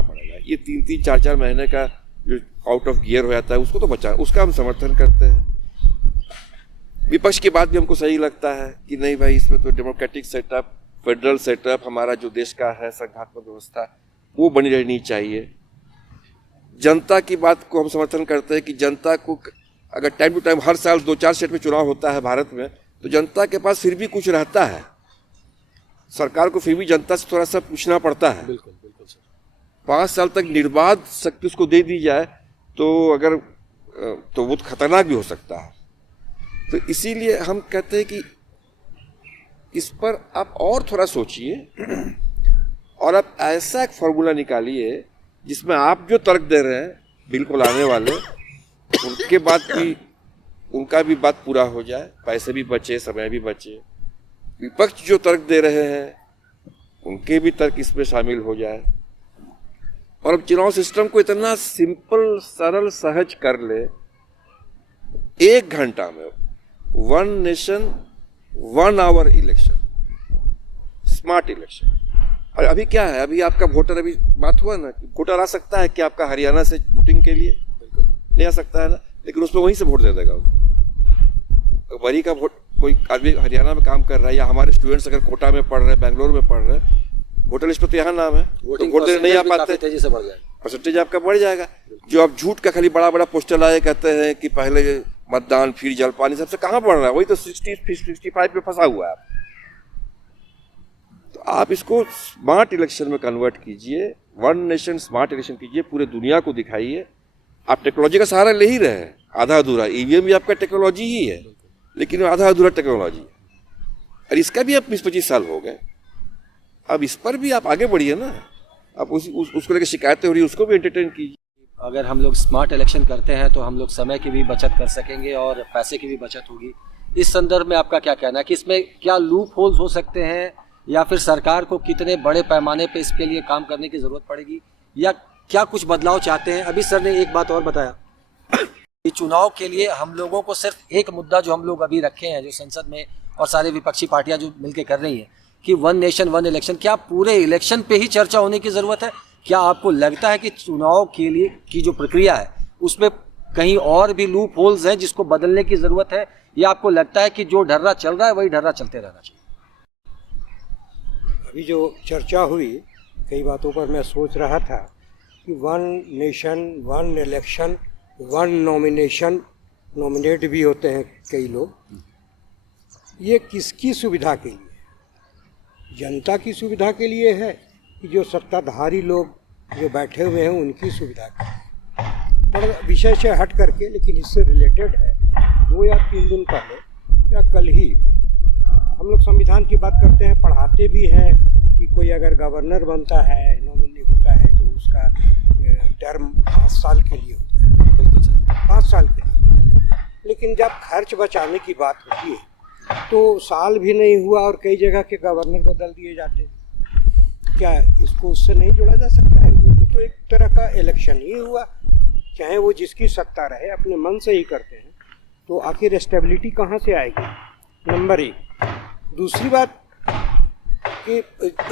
पड़ेगा। ये 3-3, 4-4 महीने का जो आउट ऑफ गियर हो जाता है उसको तो बचाना, उसका हम समर्थन करते हैं। विपक्ष की बात भी हमको सही लगता है कि नहीं भाई, इसमें तो डेमोक्रेटिक सेटअप, फेडरल सेटअप, हमारा जो देश का है संघात्मक व्यवस्था, वो बनी रहनी चाहिए। जनता की बात को हम समर्थन करते हैं कि जनता को अगर टाइम टू टाइम हर साल 2-4 स्टेट में चुनाव होता है भारत में, तो जनता के पास फिर भी कुछ रहता है, सरकार को फिर भी जनता से थोड़ा सा पूछना पड़ता है। बिल्कुल बिल्कुल सर। 5 साल तक निर्बाध शक्ति उसको दे दी जाए तो अगर तो वो खतरनाक भी हो सकता है। तो इसीलिए हम कहते हैं कि इस पर आप और थोड़ा सोचिए और आप ऐसा एक फॉर्मूला निकालिए जिसमें आप जो तर्क दे रहे हैं बिल्कुल आने वाले, उनके बाद भी उनका भी बात पूरा हो जाए, पैसे भी बचे, समय भी बचे। विपक्ष जो तर्क दे रहे हैं उनके भी तर्क इसमें शामिल हो जाए, और अब चुनाव सिस्टम को इतना सिंपल, सरल, सहज कर ले, 1 घंटा में 1 nation 1 hour election, smart election. और अभी क्या है, अभी आपका वोटर, अभी बात हुआ ना कि वोटर आ सकता है कि आपका हरियाणा से वोटिंग के लिए, बिल्कुल नहीं आ सकता है ना, लेकिन उसमें वहीं से वोट दे देगा वो। वरी का वोट, कोई आदमी हरियाणा में काम कर रहा है या हमारे स्टूडेंट्स अगर कोटा में पढ़ रहे हैं, बैंगलोर में पढ़ रहे हैं, वोटर लिस्ट पे तो यहाँ नाम है, तो वोट देने नहीं आ पाते, तेजी से बढ़ जाएगा, परसेंटेज आपका बढ़ जाएगा। जो आप झूठ का खाली बड़ा बड़ा पोस्टर लाए कहते हैं कि पहले मतदान फिर जलपान, सबसे कहाँ बढ़ रहा है, वही तो 60-65 पे फंसा हुआ है। तो आप इसको स्मार्ट इलेक्शन में कन्वर्ट कीजिए, 1 नेशन स्मार्ट इलेक्शन कीजिए, पूरे दुनिया को दिखाइए। आप टेक्नोलॉजी का सहारा ले ही रहे हैं, आधा अधूरा। ईवीएम भी आपका टेक्नोलॉजी ही है, लेकिन आधा अधूरा टेक्नोलॉजी है, और इसका भी अब 20-25 साल हो गए। अब इस पर भी आप आगे बढ़िए ना, आप उसको लेकर शिकायतें हो रही है, उसको भी एंटरटेन कीजिए। अगर हम लोग स्मार्ट इलेक्शन करते हैं तो हम लोग समय की भी बचत कर सकेंगे और पैसे की भी बचत होगी। इस संदर्भ में आपका क्या कहना है कि इसमें क्या लूप होल्स हो सकते हैं, या फिर सरकार को कितने बड़े पैमाने पे इसके लिए काम करने की ज़रूरत पड़ेगी, या क्या कुछ बदलाव चाहते हैं? अभी सर ने एक बात और बताया कि चुनाव के लिए हम लोगों को सिर्फ एक मुद्दा जो हम लोग अभी रखे हैं, जो संसद में और सारे विपक्षी पार्टियां जो मिलकर कर रही हैं कि 1 नेशन 1 इलेक्शन, क्या पूरे इलेक्शन पे ही चर्चा होने की ज़रूरत है? क्या आपको लगता है कि चुनाव के लिए की जो प्रक्रिया है उसमें कहीं और भी लूप होल्स हैं जिसको बदलने की ज़रूरत है, या आपको लगता है कि जो ढर्रा चल रहा है वही ढर्रा चलते रहना चाहिए? अभी जो चर्चा हुई, कई बातों पर मैं सोच रहा था कि 1 नेशन 1 इलेक्शन 1 नॉमिनेशन, नॉमिनेट भी होते हैं कई लोग, ये किसकी सुविधा के लिए? जनता की सुविधा के लिए है कि जो सत्ताधारी लोग जो बैठे हुए हैं उनकी सुविधा के लिए? पर विषय से हट करके, लेकिन इससे रिलेटेड है, 2 या 3 दिन पहले या कल ही हम लोग संविधान की बात करते हैं, पढ़ाते भी हैं कि कोई अगर गवर्नर बनता है, नॉमिनी होता है, तो उसका टर्म 5 साल के लिए होता है। बिल्कुल सर, 5 साल के लिए। लेकिन जब खर्च बचाने की बात होती है तो साल भी नहीं हुआ और कई जगह के गवर्नर बदल दिए जाते हैं। क्या इसको उससे नहीं जोड़ा जा सकता है? वो भी तो एक तरह का इलेक्शन ही हुआ, चाहे वो जिसकी सत्ता रहे, अपने मन से ही करते हैं, तो आखिर स्टेबिलिटी कहाँ से आएगी? नंबर 1। दूसरी बात कि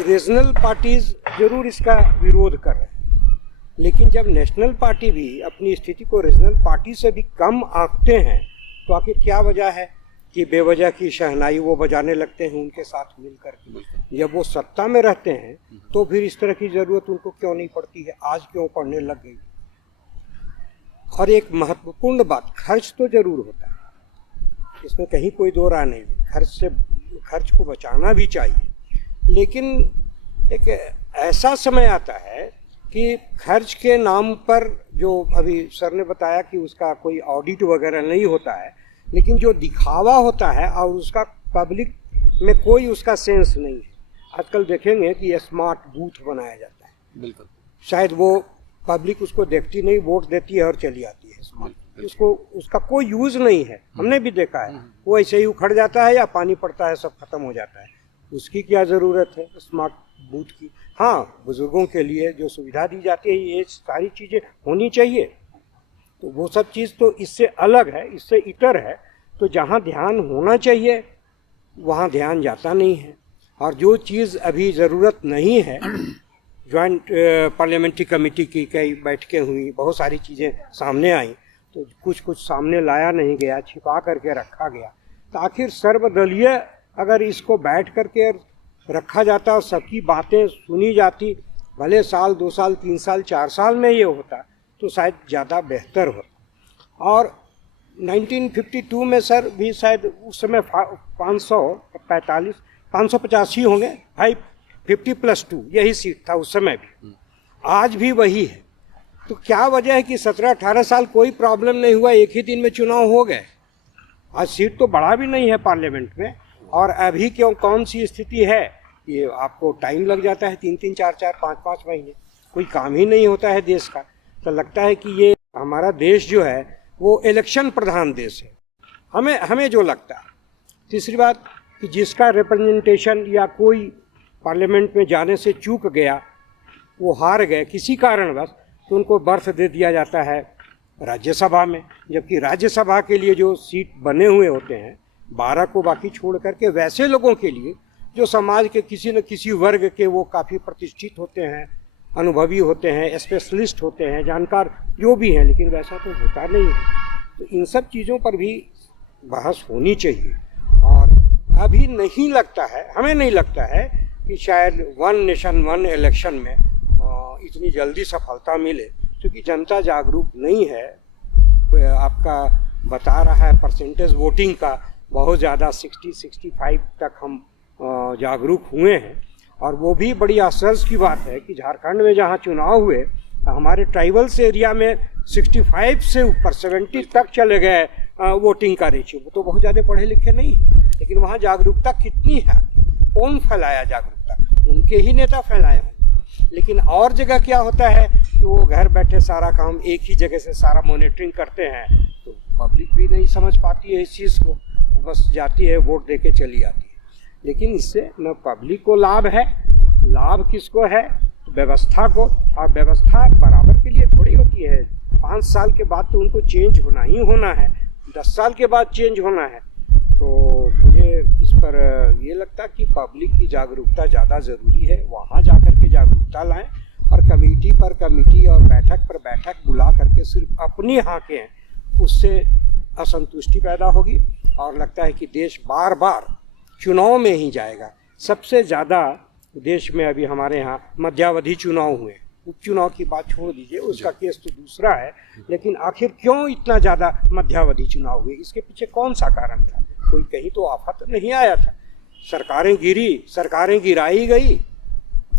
रीजनल पार्टीज जरूर इसका विरोध कर रहे हैं, लेकिन जब नेशनल पार्टी भी अपनी स्थिति को रीजनल पार्टी से भी कम आंकते हैं, तो आखिर क्या वजह है कि बेवजह की शहनाई वो बजाने लगते हैं उनके साथ मिलकर के? जब वो सत्ता में रहते हैं तो फिर इस तरह की ज़रूरत उनको क्यों नहीं पड़ती है? आज क्यों पड़ने लग गई? और एक महत्वपूर्ण बात, खर्च तो जरूर होता है, इसमें कहीं कोई दो राय नहीं है, खर्च को बचाना भी चाहिए, लेकिन एक ऐसा समय आता है कि खर्च के नाम पर, जो अभी सर ने बताया कि उसका कोई ऑडिट वगैरह नहीं होता है, लेकिन जो दिखावा होता है और उसका पब्लिक में कोई उसका सेंस नहीं है। आजकल देखेंगे कि स्मार्ट बूथ बनाया जाता है, बिल्कुल, शायद वो पब्लिक उसको देखती नहीं, वोट देती है और चली आती है। उसको उसका कोई यूज नहीं है, हमने भी देखा है। वो ऐसे ही उखड़ जाता है या पानी पड़ता है, सब खत्म हो जाता है। उसकी क्या ज़रूरत है स्मार्ट बूथ की? हाँ, बुजुर्गों के लिए जो सुविधा दी जाती है, ये सारी चीज़ें होनी चाहिए। तो वो सब चीज़ तो इससे अलग है, इससे इतर है। तो जहाँ ध्यान होना चाहिए वहाँ ध्यान जाता नहीं है। और जो चीज़ अभी ज़रूरत नहीं है, जॉइंट पार्लियामेंट्री कमेटी की कई बैठकें हुई, बहुत सारी चीज़ें सामने आई, तो कुछ सामने लाया नहीं गया, छिपा करके रखा गया। तो आखिर सर्वदलीय अगर इसको बैठ करके रखा जाता और सबकी बातें सुनी जाती, भले साल 2 साल 3 साल 4 साल में ये होता, तो शायद ज़्यादा बेहतर होता। और 1952 में सर भी शायद उस समय 585 होंगे, 50+2 यही सीट था उस समय भी, आज भी वही है। तो क्या वजह है कि 17-18 साल कोई प्रॉब्लम नहीं हुआ, एक ही दिन में चुनाव हो गए? आज सीट तो बढ़ा भी नहीं है पार्लियामेंट में, और अभी क्यों कौन सी स्थिति है, ये आपको टाइम लग जाता है 3-3 4-4 5-5 महीने, कोई काम ही नहीं होता है देश का। तो लगता है कि ये हमारा देश जो है वो इलेक्शन प्रधान देश है, हमें जो लगता है। तीसरी बात कि जिसका रिप्रेजेंटेशन या कोई पार्लियामेंट में जाने से चूक गया, वो हार गए किसी कारणवश, तो उनको बर्थ दे दिया जाता है राज्यसभा में, जबकि राज्यसभा के लिए जो सीट बने हुए होते हैं 12 को बाकी छोड़ करके वैसे लोगों के लिए जो समाज के किसी न किसी वर्ग के वो काफ़ी प्रतिष्ठित होते हैं, अनुभवी होते हैं, स्पेशलिस्ट होते हैं, जानकार जो भी हैं, लेकिन वैसा तो होता नहीं है। तो इन सब चीज़ों पर भी बहस होनी चाहिए। और अभी नहीं लगता है, हमें नहीं लगता है कि शायद वन नेशन वन इलेक्शन में इतनी जल्दी सफलता मिले, क्योंकि जनता जागरूक नहीं है। आपका बता रहा है परसेंटेज वोटिंग का बहुत ज़्यादा 60-65 तक हम जागरूक हुए हैं। और वो भी बड़ी आश्चर्य की बात है कि झारखंड में जहाँ चुनाव हुए, हमारे ट्राइबल्स एरिया में 65 से ऊपर 70 तक चले गए वोटिंग का रेशियो। वो तो बहुत ज़्यादा पढ़े लिखे नहीं हैं, लेकिन वहाँ जागरूकता कितनी है? कौन फैलाया जागरूकता? उनके ही नेता फैलाए हैं। लेकिन और जगह क्या होता है कि वो घर बैठे सारा काम एक ही जगह से सारा मॉनिटरिंग करते हैं, तो पब्लिक भी नहीं समझ पाती है इस चीज़ को, बस जाती है वोट दे के चली आती है। लेकिन इससे न पब्लिक को लाभ है, लाभ किसको है? व्यवस्था को। और व्यवस्था बराबर के लिए थोड़ी होती है, 5 साल के बाद तो उनको चेंज होना ही होना है, 10 साल के बाद चेंज होना है। तो मुझे इस पर ये लगता कि पब्लिक की जागरूकता ज़्यादा ज़रूरी है, वहाँ जा कर के जागरूकता लाएं। और कमेटी पर कमेटी और बैठक पर बैठक बुला करके सिर्फ अपनी हाकें, उससे असंतुष्टि पैदा होगी और लगता है कि देश बार बार चुनाव में ही जाएगा। सबसे ज़्यादा देश में अभी हमारे यहाँ मध्यावधि चुनाव हुए, उपचुनाव की बात छोड़ दीजिए, उसका केस तो दूसरा है। लेकिन आखिर क्यों इतना ज़्यादा मध्यावधि चुनाव हुए? इसके पीछे कौन सा कारण था? कोई कहीं तो आफत नहीं आया था। सरकारें गिरी, सरकारें गिराई गई,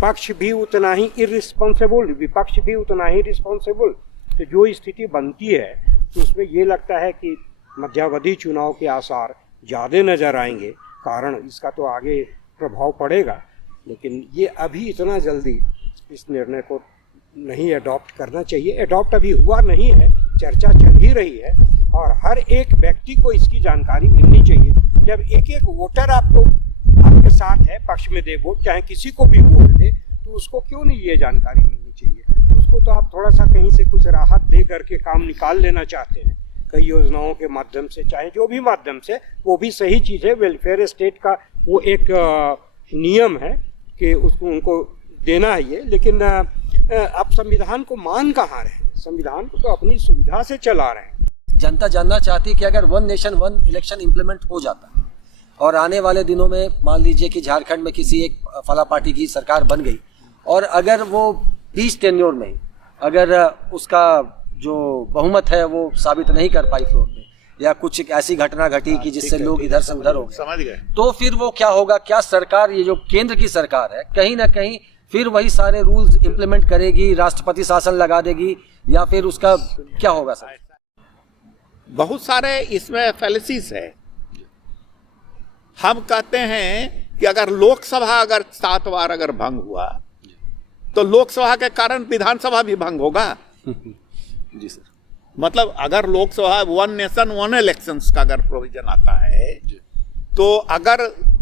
पक्ष भी उतना ही इर्रिस्पॉन्सिबल, विपक्ष भी उतना ही रिस्पॉन्सिबल। तो जो स्थिति बनती है तो उसमें ये लगता है कि मध्यावधि चुनाव के आसार ज़्यादा नज़र आएंगे। कारण इसका तो आगे प्रभाव पड़ेगा, लेकिन ये अभी इतना जल्दी इस निर्णय को नहीं अडॉप्ट करना चाहिए। अडॉप्ट अभी हुआ नहीं है, चर्चा चल ही रही है और हर एक व्यक्ति को इसकी जानकारी मिलनी चाहिए। जब एक एक वोटर आपके साथ है, पक्ष में दे वोट, चाहे किसी को भी वोट दे, तो उसको क्यों नहीं ये जानकारी मिलनी चाहिए? उसको तो आप थोड़ा सा कहीं से कुछ राहत दे करके काम निकाल लेना चाहते हैं, कई योजनाओं के माध्यम से, चाहे जो भी माध्यम से, वो भी सही चीज़ है। वेलफेयर स्टेट का वो एक नियम है कि उसको उनको देना है ये। लेकिन आप संविधान को मान कहाँ रहे हैं? संविधान को तो अपनी सुविधा से चला रहे हैं। जनता जानना चाहती है कि अगर one nation one election implement हो जाता है और आने वाले दिनों में मान लीजिए कि झारखंड में किसी एक फला पार्टी की सरकार बन गई और अगर वो 20 टेन्योर में अगर उसका जो बहुमत है वो साबित नहीं कर पाई फ्लोर में, या कुछ एक ऐसी घटना घटी कि जिससे लोग इधर से उधर हो गए, समझ गए, तो फिर वो क्या होगा? क्या सरकार, ये जो केंद्र की सरकार है, कहीं ना कहीं फिर वही सारे रूल्स इंप्लीमेंट करेगी, राष्ट्रपति शासन लगा देगी, या फिर उसका क्या होगा? सर, बहुत सारे इसमें फैलेसीज है। हम कहते हैं कि अगर लोकसभा अगर 7 बार अगर भंग हुआ तो लोकसभा के कारण विधानसभा भी भंग होगा। जी सर। मतलब अगर Lok Sabha one nation one elections का अगर प्रोविजन आता है, तो अगर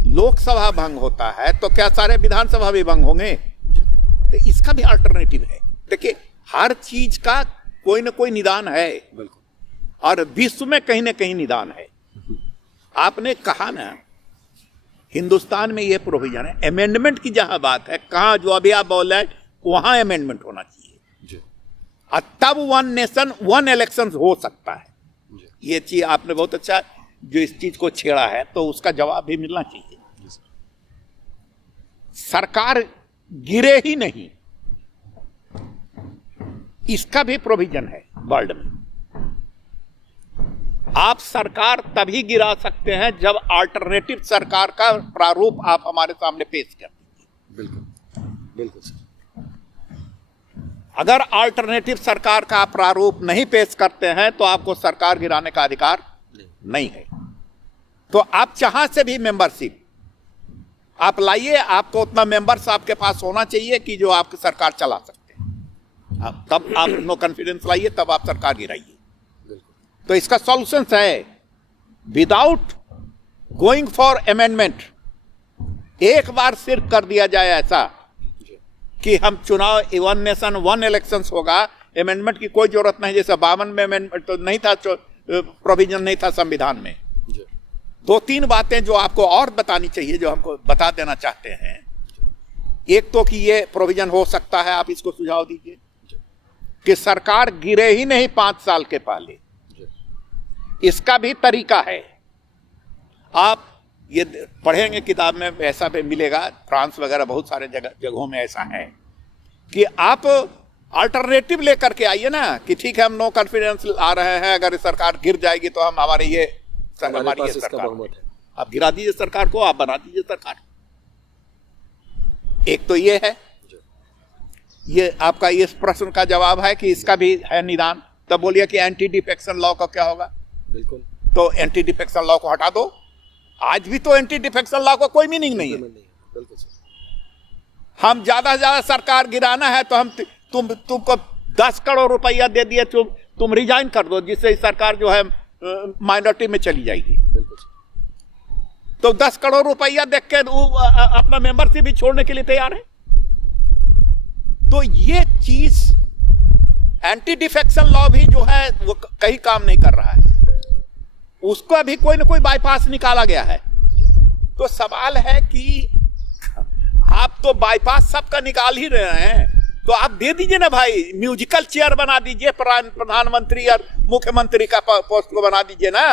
लोकसभा भंग होता है तो क्या सारे विधानसभा भी भंग होंगे? तो इसका भी अल्टरनेटिव है। देखिए, हर चीज का कोई ना कोई निदान है, बिल्कुल, और विश्व में कहीं ना कहीं निदान है। आपने कहा ना, हिंदुस्तान में ये प्रोविजन है, अमेंडमेंट की जहां बात है, कहां जो अभी आप बोल रहे हैं वहां अमेंडमेंट होना चाहिए, और तब वन नेशन वन इलेक्शन हो सकता है। ये चीज आपने बहुत अच्छा जो इस चीज को छेड़ा है, तो उसका जवाब भी मिलना चाहिए। सरकार गिरे ही नहीं, इसका भी प्रोविजन है वर्ल्ड में। आप सरकार तभी गिरा सकते हैं जब अल्टरनेटिव सरकार का प्रारूप आप हमारे सामने पेश कर दीजिए। बिल्कुल, बिल्कुल सर। अगर अल्टरनेटिव सरकार का प्रारूप नहीं पेश करते हैं तो आपको सरकार गिराने का अधिकार नहीं है। तो आप जहां से भी मेंबरशिप आप लाइए, आपको उतना मेंबर्स आपके पास होना चाहिए कि जो आपकी सरकार चला सकते हैं। तब आप नो कॉन्फिडेंस लाइए, तब आप सरकार गिराइए। तो इसका सॉल्यूशन है, विदाउट गोइंग फॉर अमेंडमेंट, एक बार सिर्फ कर दिया जाए ऐसा कि हम चुनाव वन नेशन वन इलेक्शंस होगा, अमेंडमेंट की कोई जरूरत नहीं। जैसे 52 में अमेंडमेंट तो नहीं था, प्रोविजन नहीं था संविधान में। दो तीन बातें जो आपको और बतानी चाहिए, जो हमको बता देना चाहते हैं। एक तो कि ये प्रोविजन हो सकता है, आप इसको सुझाव दीजिए कि सरकार गिरे ही नहीं 5 साल के पहले। इसका भी तरीका है, आप ये पढ़ेंगे किताब में, ऐसा भी मिलेगा। फ्रांस वगैरह बहुत सारे जगहों में ऐसा है कि आप अल्टरनेटिव लेकर के आइए ना, कि ठीक है हम नो कॉन्फिडेंस आ रहे हैं, अगर सरकार गिर जाएगी तो हम हमारी ये सरकार, आप गिरा दीजिए सरकार को, आप बना दीजिए सरकार। एक तो ये है, ये आपका इस प्रश्न का जवाब है कि इसका भी है निदान। तब बोलिए कि एंटी डिफेक्शन लॉ का क्या होगा? बिल्कुल, तो एंटी डिफेक्शन लॉ को हटा दो। आज भी तो एंटी डिफेक्शन लॉ का कोई मीनिंग नहीं है। बिल्कुल सर। हम ज्यादा से ज्यादा सरकार गिराना है तो हम तुमको 10 करोड़ रुपया दे दिए, तुम रिजाइन कर दो, जिससे सरकार जो है माइनॉरिटी में चली जाएगी। बिल्कुल। तो 10 करोड़ रुपया देख के अपना मेंबरशिप भी छोड़ने के लिए तैयार है। तो ये चीज एंटी डिफेक्शन लॉ भी जो है वो कहीं काम नहीं कर रहा है, उसको अभी कोई ना कोई बाईपास निकाला गया है। तो सवाल है कि आप तो बाईपास सबका निकाल ही रहे हैं, तो आप दे दीजिए ना भाई, म्यूजिकल चेयर बना दीजिए, प्रधानमंत्री और मुख्यमंत्री का पोस्ट को बना दीजिए ना।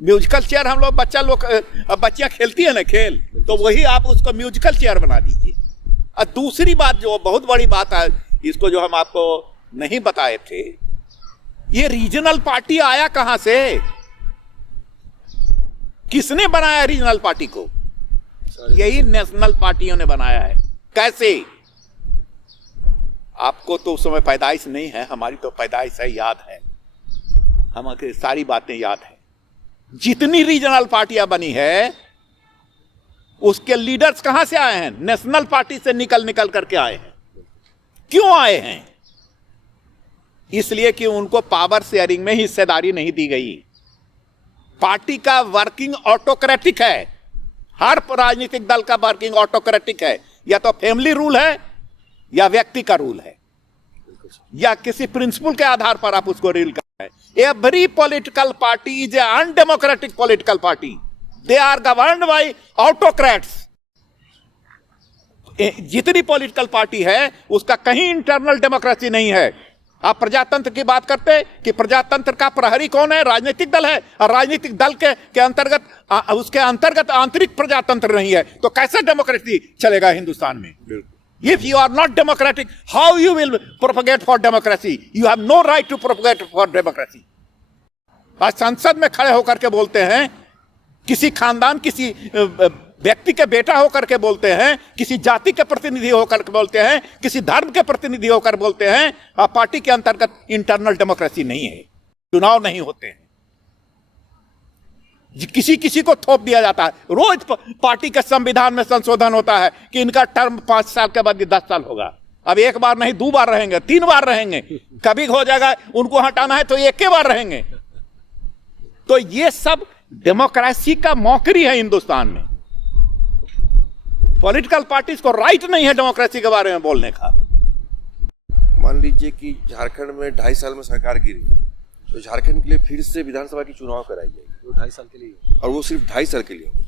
म्यूजिकल चेयर हम लोग बच्चियां खेलती है ना खेल, तो वही आप उसको म्यूजिकल चेयर बना दीजिए। और दूसरी बात जो बहुत बड़ी बात है, इसको जो हम आपको नहीं बताए थे, ये रीजनल पार्टी आया कहां से? किसने बनाया रीजनल पार्टी को? यही नेशनल पार्टियों ने बनाया है। कैसे? आपको तो उस समय पैदाइश नहीं है, हमारी तो पैदाइश है, याद है, हमारी सारी बातें याद है। जितनी रीजनल पार्टियां बनी है उसके लीडर्स कहां से आए हैं? नेशनल पार्टी से निकल करके आए हैं। क्यों आए हैं? इसलिए कि उनको पावर शेयरिंग में हिस्सेदारी नहीं दी गई। पार्टी का वर्किंग ऑटोक्रेटिक है, हर राजनीतिक दल का वर्किंग ऑटोक्रेटिक है। या तो फैमिली रूल है, या व्यक्ति का रूल है, या किसी प्रिंसिपल के आधार पर आप उसको रूल कर रहे हैं। Every political party is a undemocratic political party, they are governed by autocrats. जितनी पॉलिटिकल पार्टी है उसका कहीं इंटरनल डेमोक्रेसी नहीं है। आप प्रजातंत्र की बात करते कि प्रजातंत्र का प्रहरी कौन है? राजनीतिक दल है, और राजनीतिक दल के अंतर्गत उसके अंतर्गत आंतरिक प्रजातंत्र नहीं है, तो कैसे डेमोक्रेसी चलेगा हिंदुस्तान में? If you are not democratic, how you will propagate for democracy? You have no right to propagate for democracy. आज संसद में खड़े होकर के बोलते हैं, किसी खानदान, किसी व्यक्ति के बेटा होकर के बोलते हैं, किसी जाति के प्रतिनिधि होकर के बोलते हैं, किसी धर्म के प्रतिनिधि होकर बोलते हैं, पार्टी के अंतर्गत इंटरनल डेमोक्रेसी नहीं है, चुनाव नहीं होते हैं, किसी को थोप दिया जाता है। रोज पार्टी के संविधान में संशोधन होता है कि इनका टर्म 5 साल के बाद 10 साल होगा। अब एक बार नहीं 2 बार रहेंगे, 3 बार रहेंगे, कभी हो जाएगा उनको हटाना है तो एक ही बार रहेंगे। तो ये सब डेमोक्रेसी का मौकरी है हिंदुस्तान में। पॉलिटिकल पार्टीज को राइट नहीं है डेमोक्रेसी के बारे में बोलने का। मान लीजिए कि झारखंड में 2.5 साल में सरकार गिरी, तो झारखंड के लिए फिर से विधानसभा की चुनाव कराई जाएगी। वो 2.5 साल के लिए, और वो सिर्फ 2.5 साल के लिए होगी।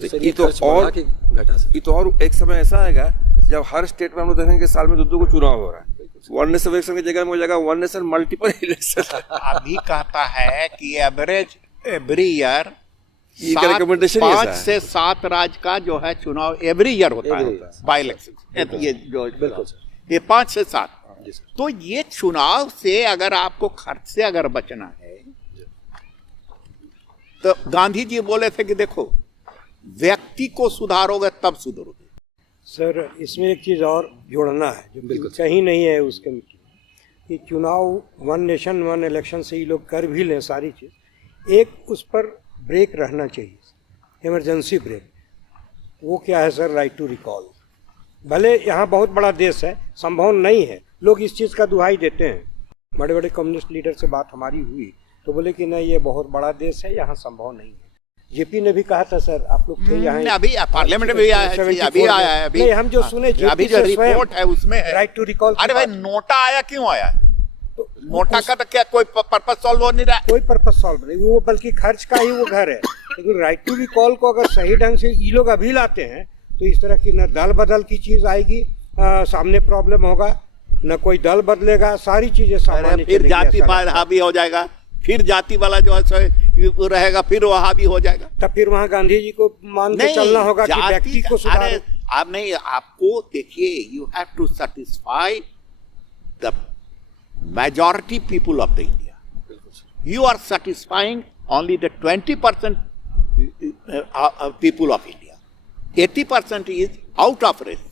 तो सर, ये तो खर्च बढ़ा और के घटा सर। ये तो और एक समय ऐसा आएगा जब हर स्टेट में हम लोग देखेंगे कि साल में 2 को चुनाव हो रहा है। वन नेशन इलेक्शन की जगह में हो जाएगा वन नेशन मल्टीपल इलेक्शन। अभी कहता है कि एवरेज एवरी ईयर ये का recommendation ही ऐसा 5 है। से 7 राज्य का जो है चुनाव एवरी ईयर होता है बाई इलेक्शन। ये जो बिल्कुल सर। ये 5 से 7। जी सर। तो ये चुनाव से अगर आपको खर्च से अगर बचना है तो गांधी जी बोले थे कि देखो व्यक्ति को सुधारोगे तब सुधरोगे। सर इसमें एक चीज़ और जोड़ना है जो बिल्कुल सही नहीं है उस कमेटी में, कि चुनाव वन नेशन वन इलेक्शन से ये लोग कर भी लें सारी चीज़, एक उस पर ब्रेक रहना चाहिए, इमरजेंसी ब्रेक। वो क्या है सर? Right to recall. भले यहाँ बहुत बड़ा देश है, संभव नहीं है, लोग इस चीज़ का दुहाई देते हैं। बड़े बड़े कम्युनिस्ट लीडर से बात हमारी हुई तो बोले कि नहीं, ये बहुत बड़ा देश है, यहाँ संभव नहीं है। जेपी ने भी कहा था सर, आप लोग थे यहाँ, अभी पार्लियामेंट में भी आया है, अभी आया है। अभी नहीं, हम जो सुने अभी जो रिपोर्ट है उसमें है राइट टू रिकॉल। अरे भाई नोटा आया क्यों आया? तो नोटा का तो क्या कोई पर्पस सॉल्व हो नहीं रहा? कोई पर्पस सॉल्व नहीं, वो बल्कि खर्च का ही वो घर है। लेकिन राइट टू रिकॉल को अगर सही ढंग से ये लोग अभी लाते हैं तो इस तरह की न दल बदल की चीज आएगी, सामने प्रॉब्लम होगा, न कोई दल बदलेगा, सारी चीजें सामान्य फिर चलेंगी, जाति ऐसा पर लगता है। हावी हो जाएगा, फिर जाति वाला जो है वो रहेगा, फिर वो हावी हो जाएगा। तब फिर वहाँ गांधी जी को मान के चलना होगा कि व्यक्ति को सुधार। अरे आप नहीं, आपको देखिए, you have to satisfy the majority people of the India. You are satisfying only the 20% people of India. 80% is out of race.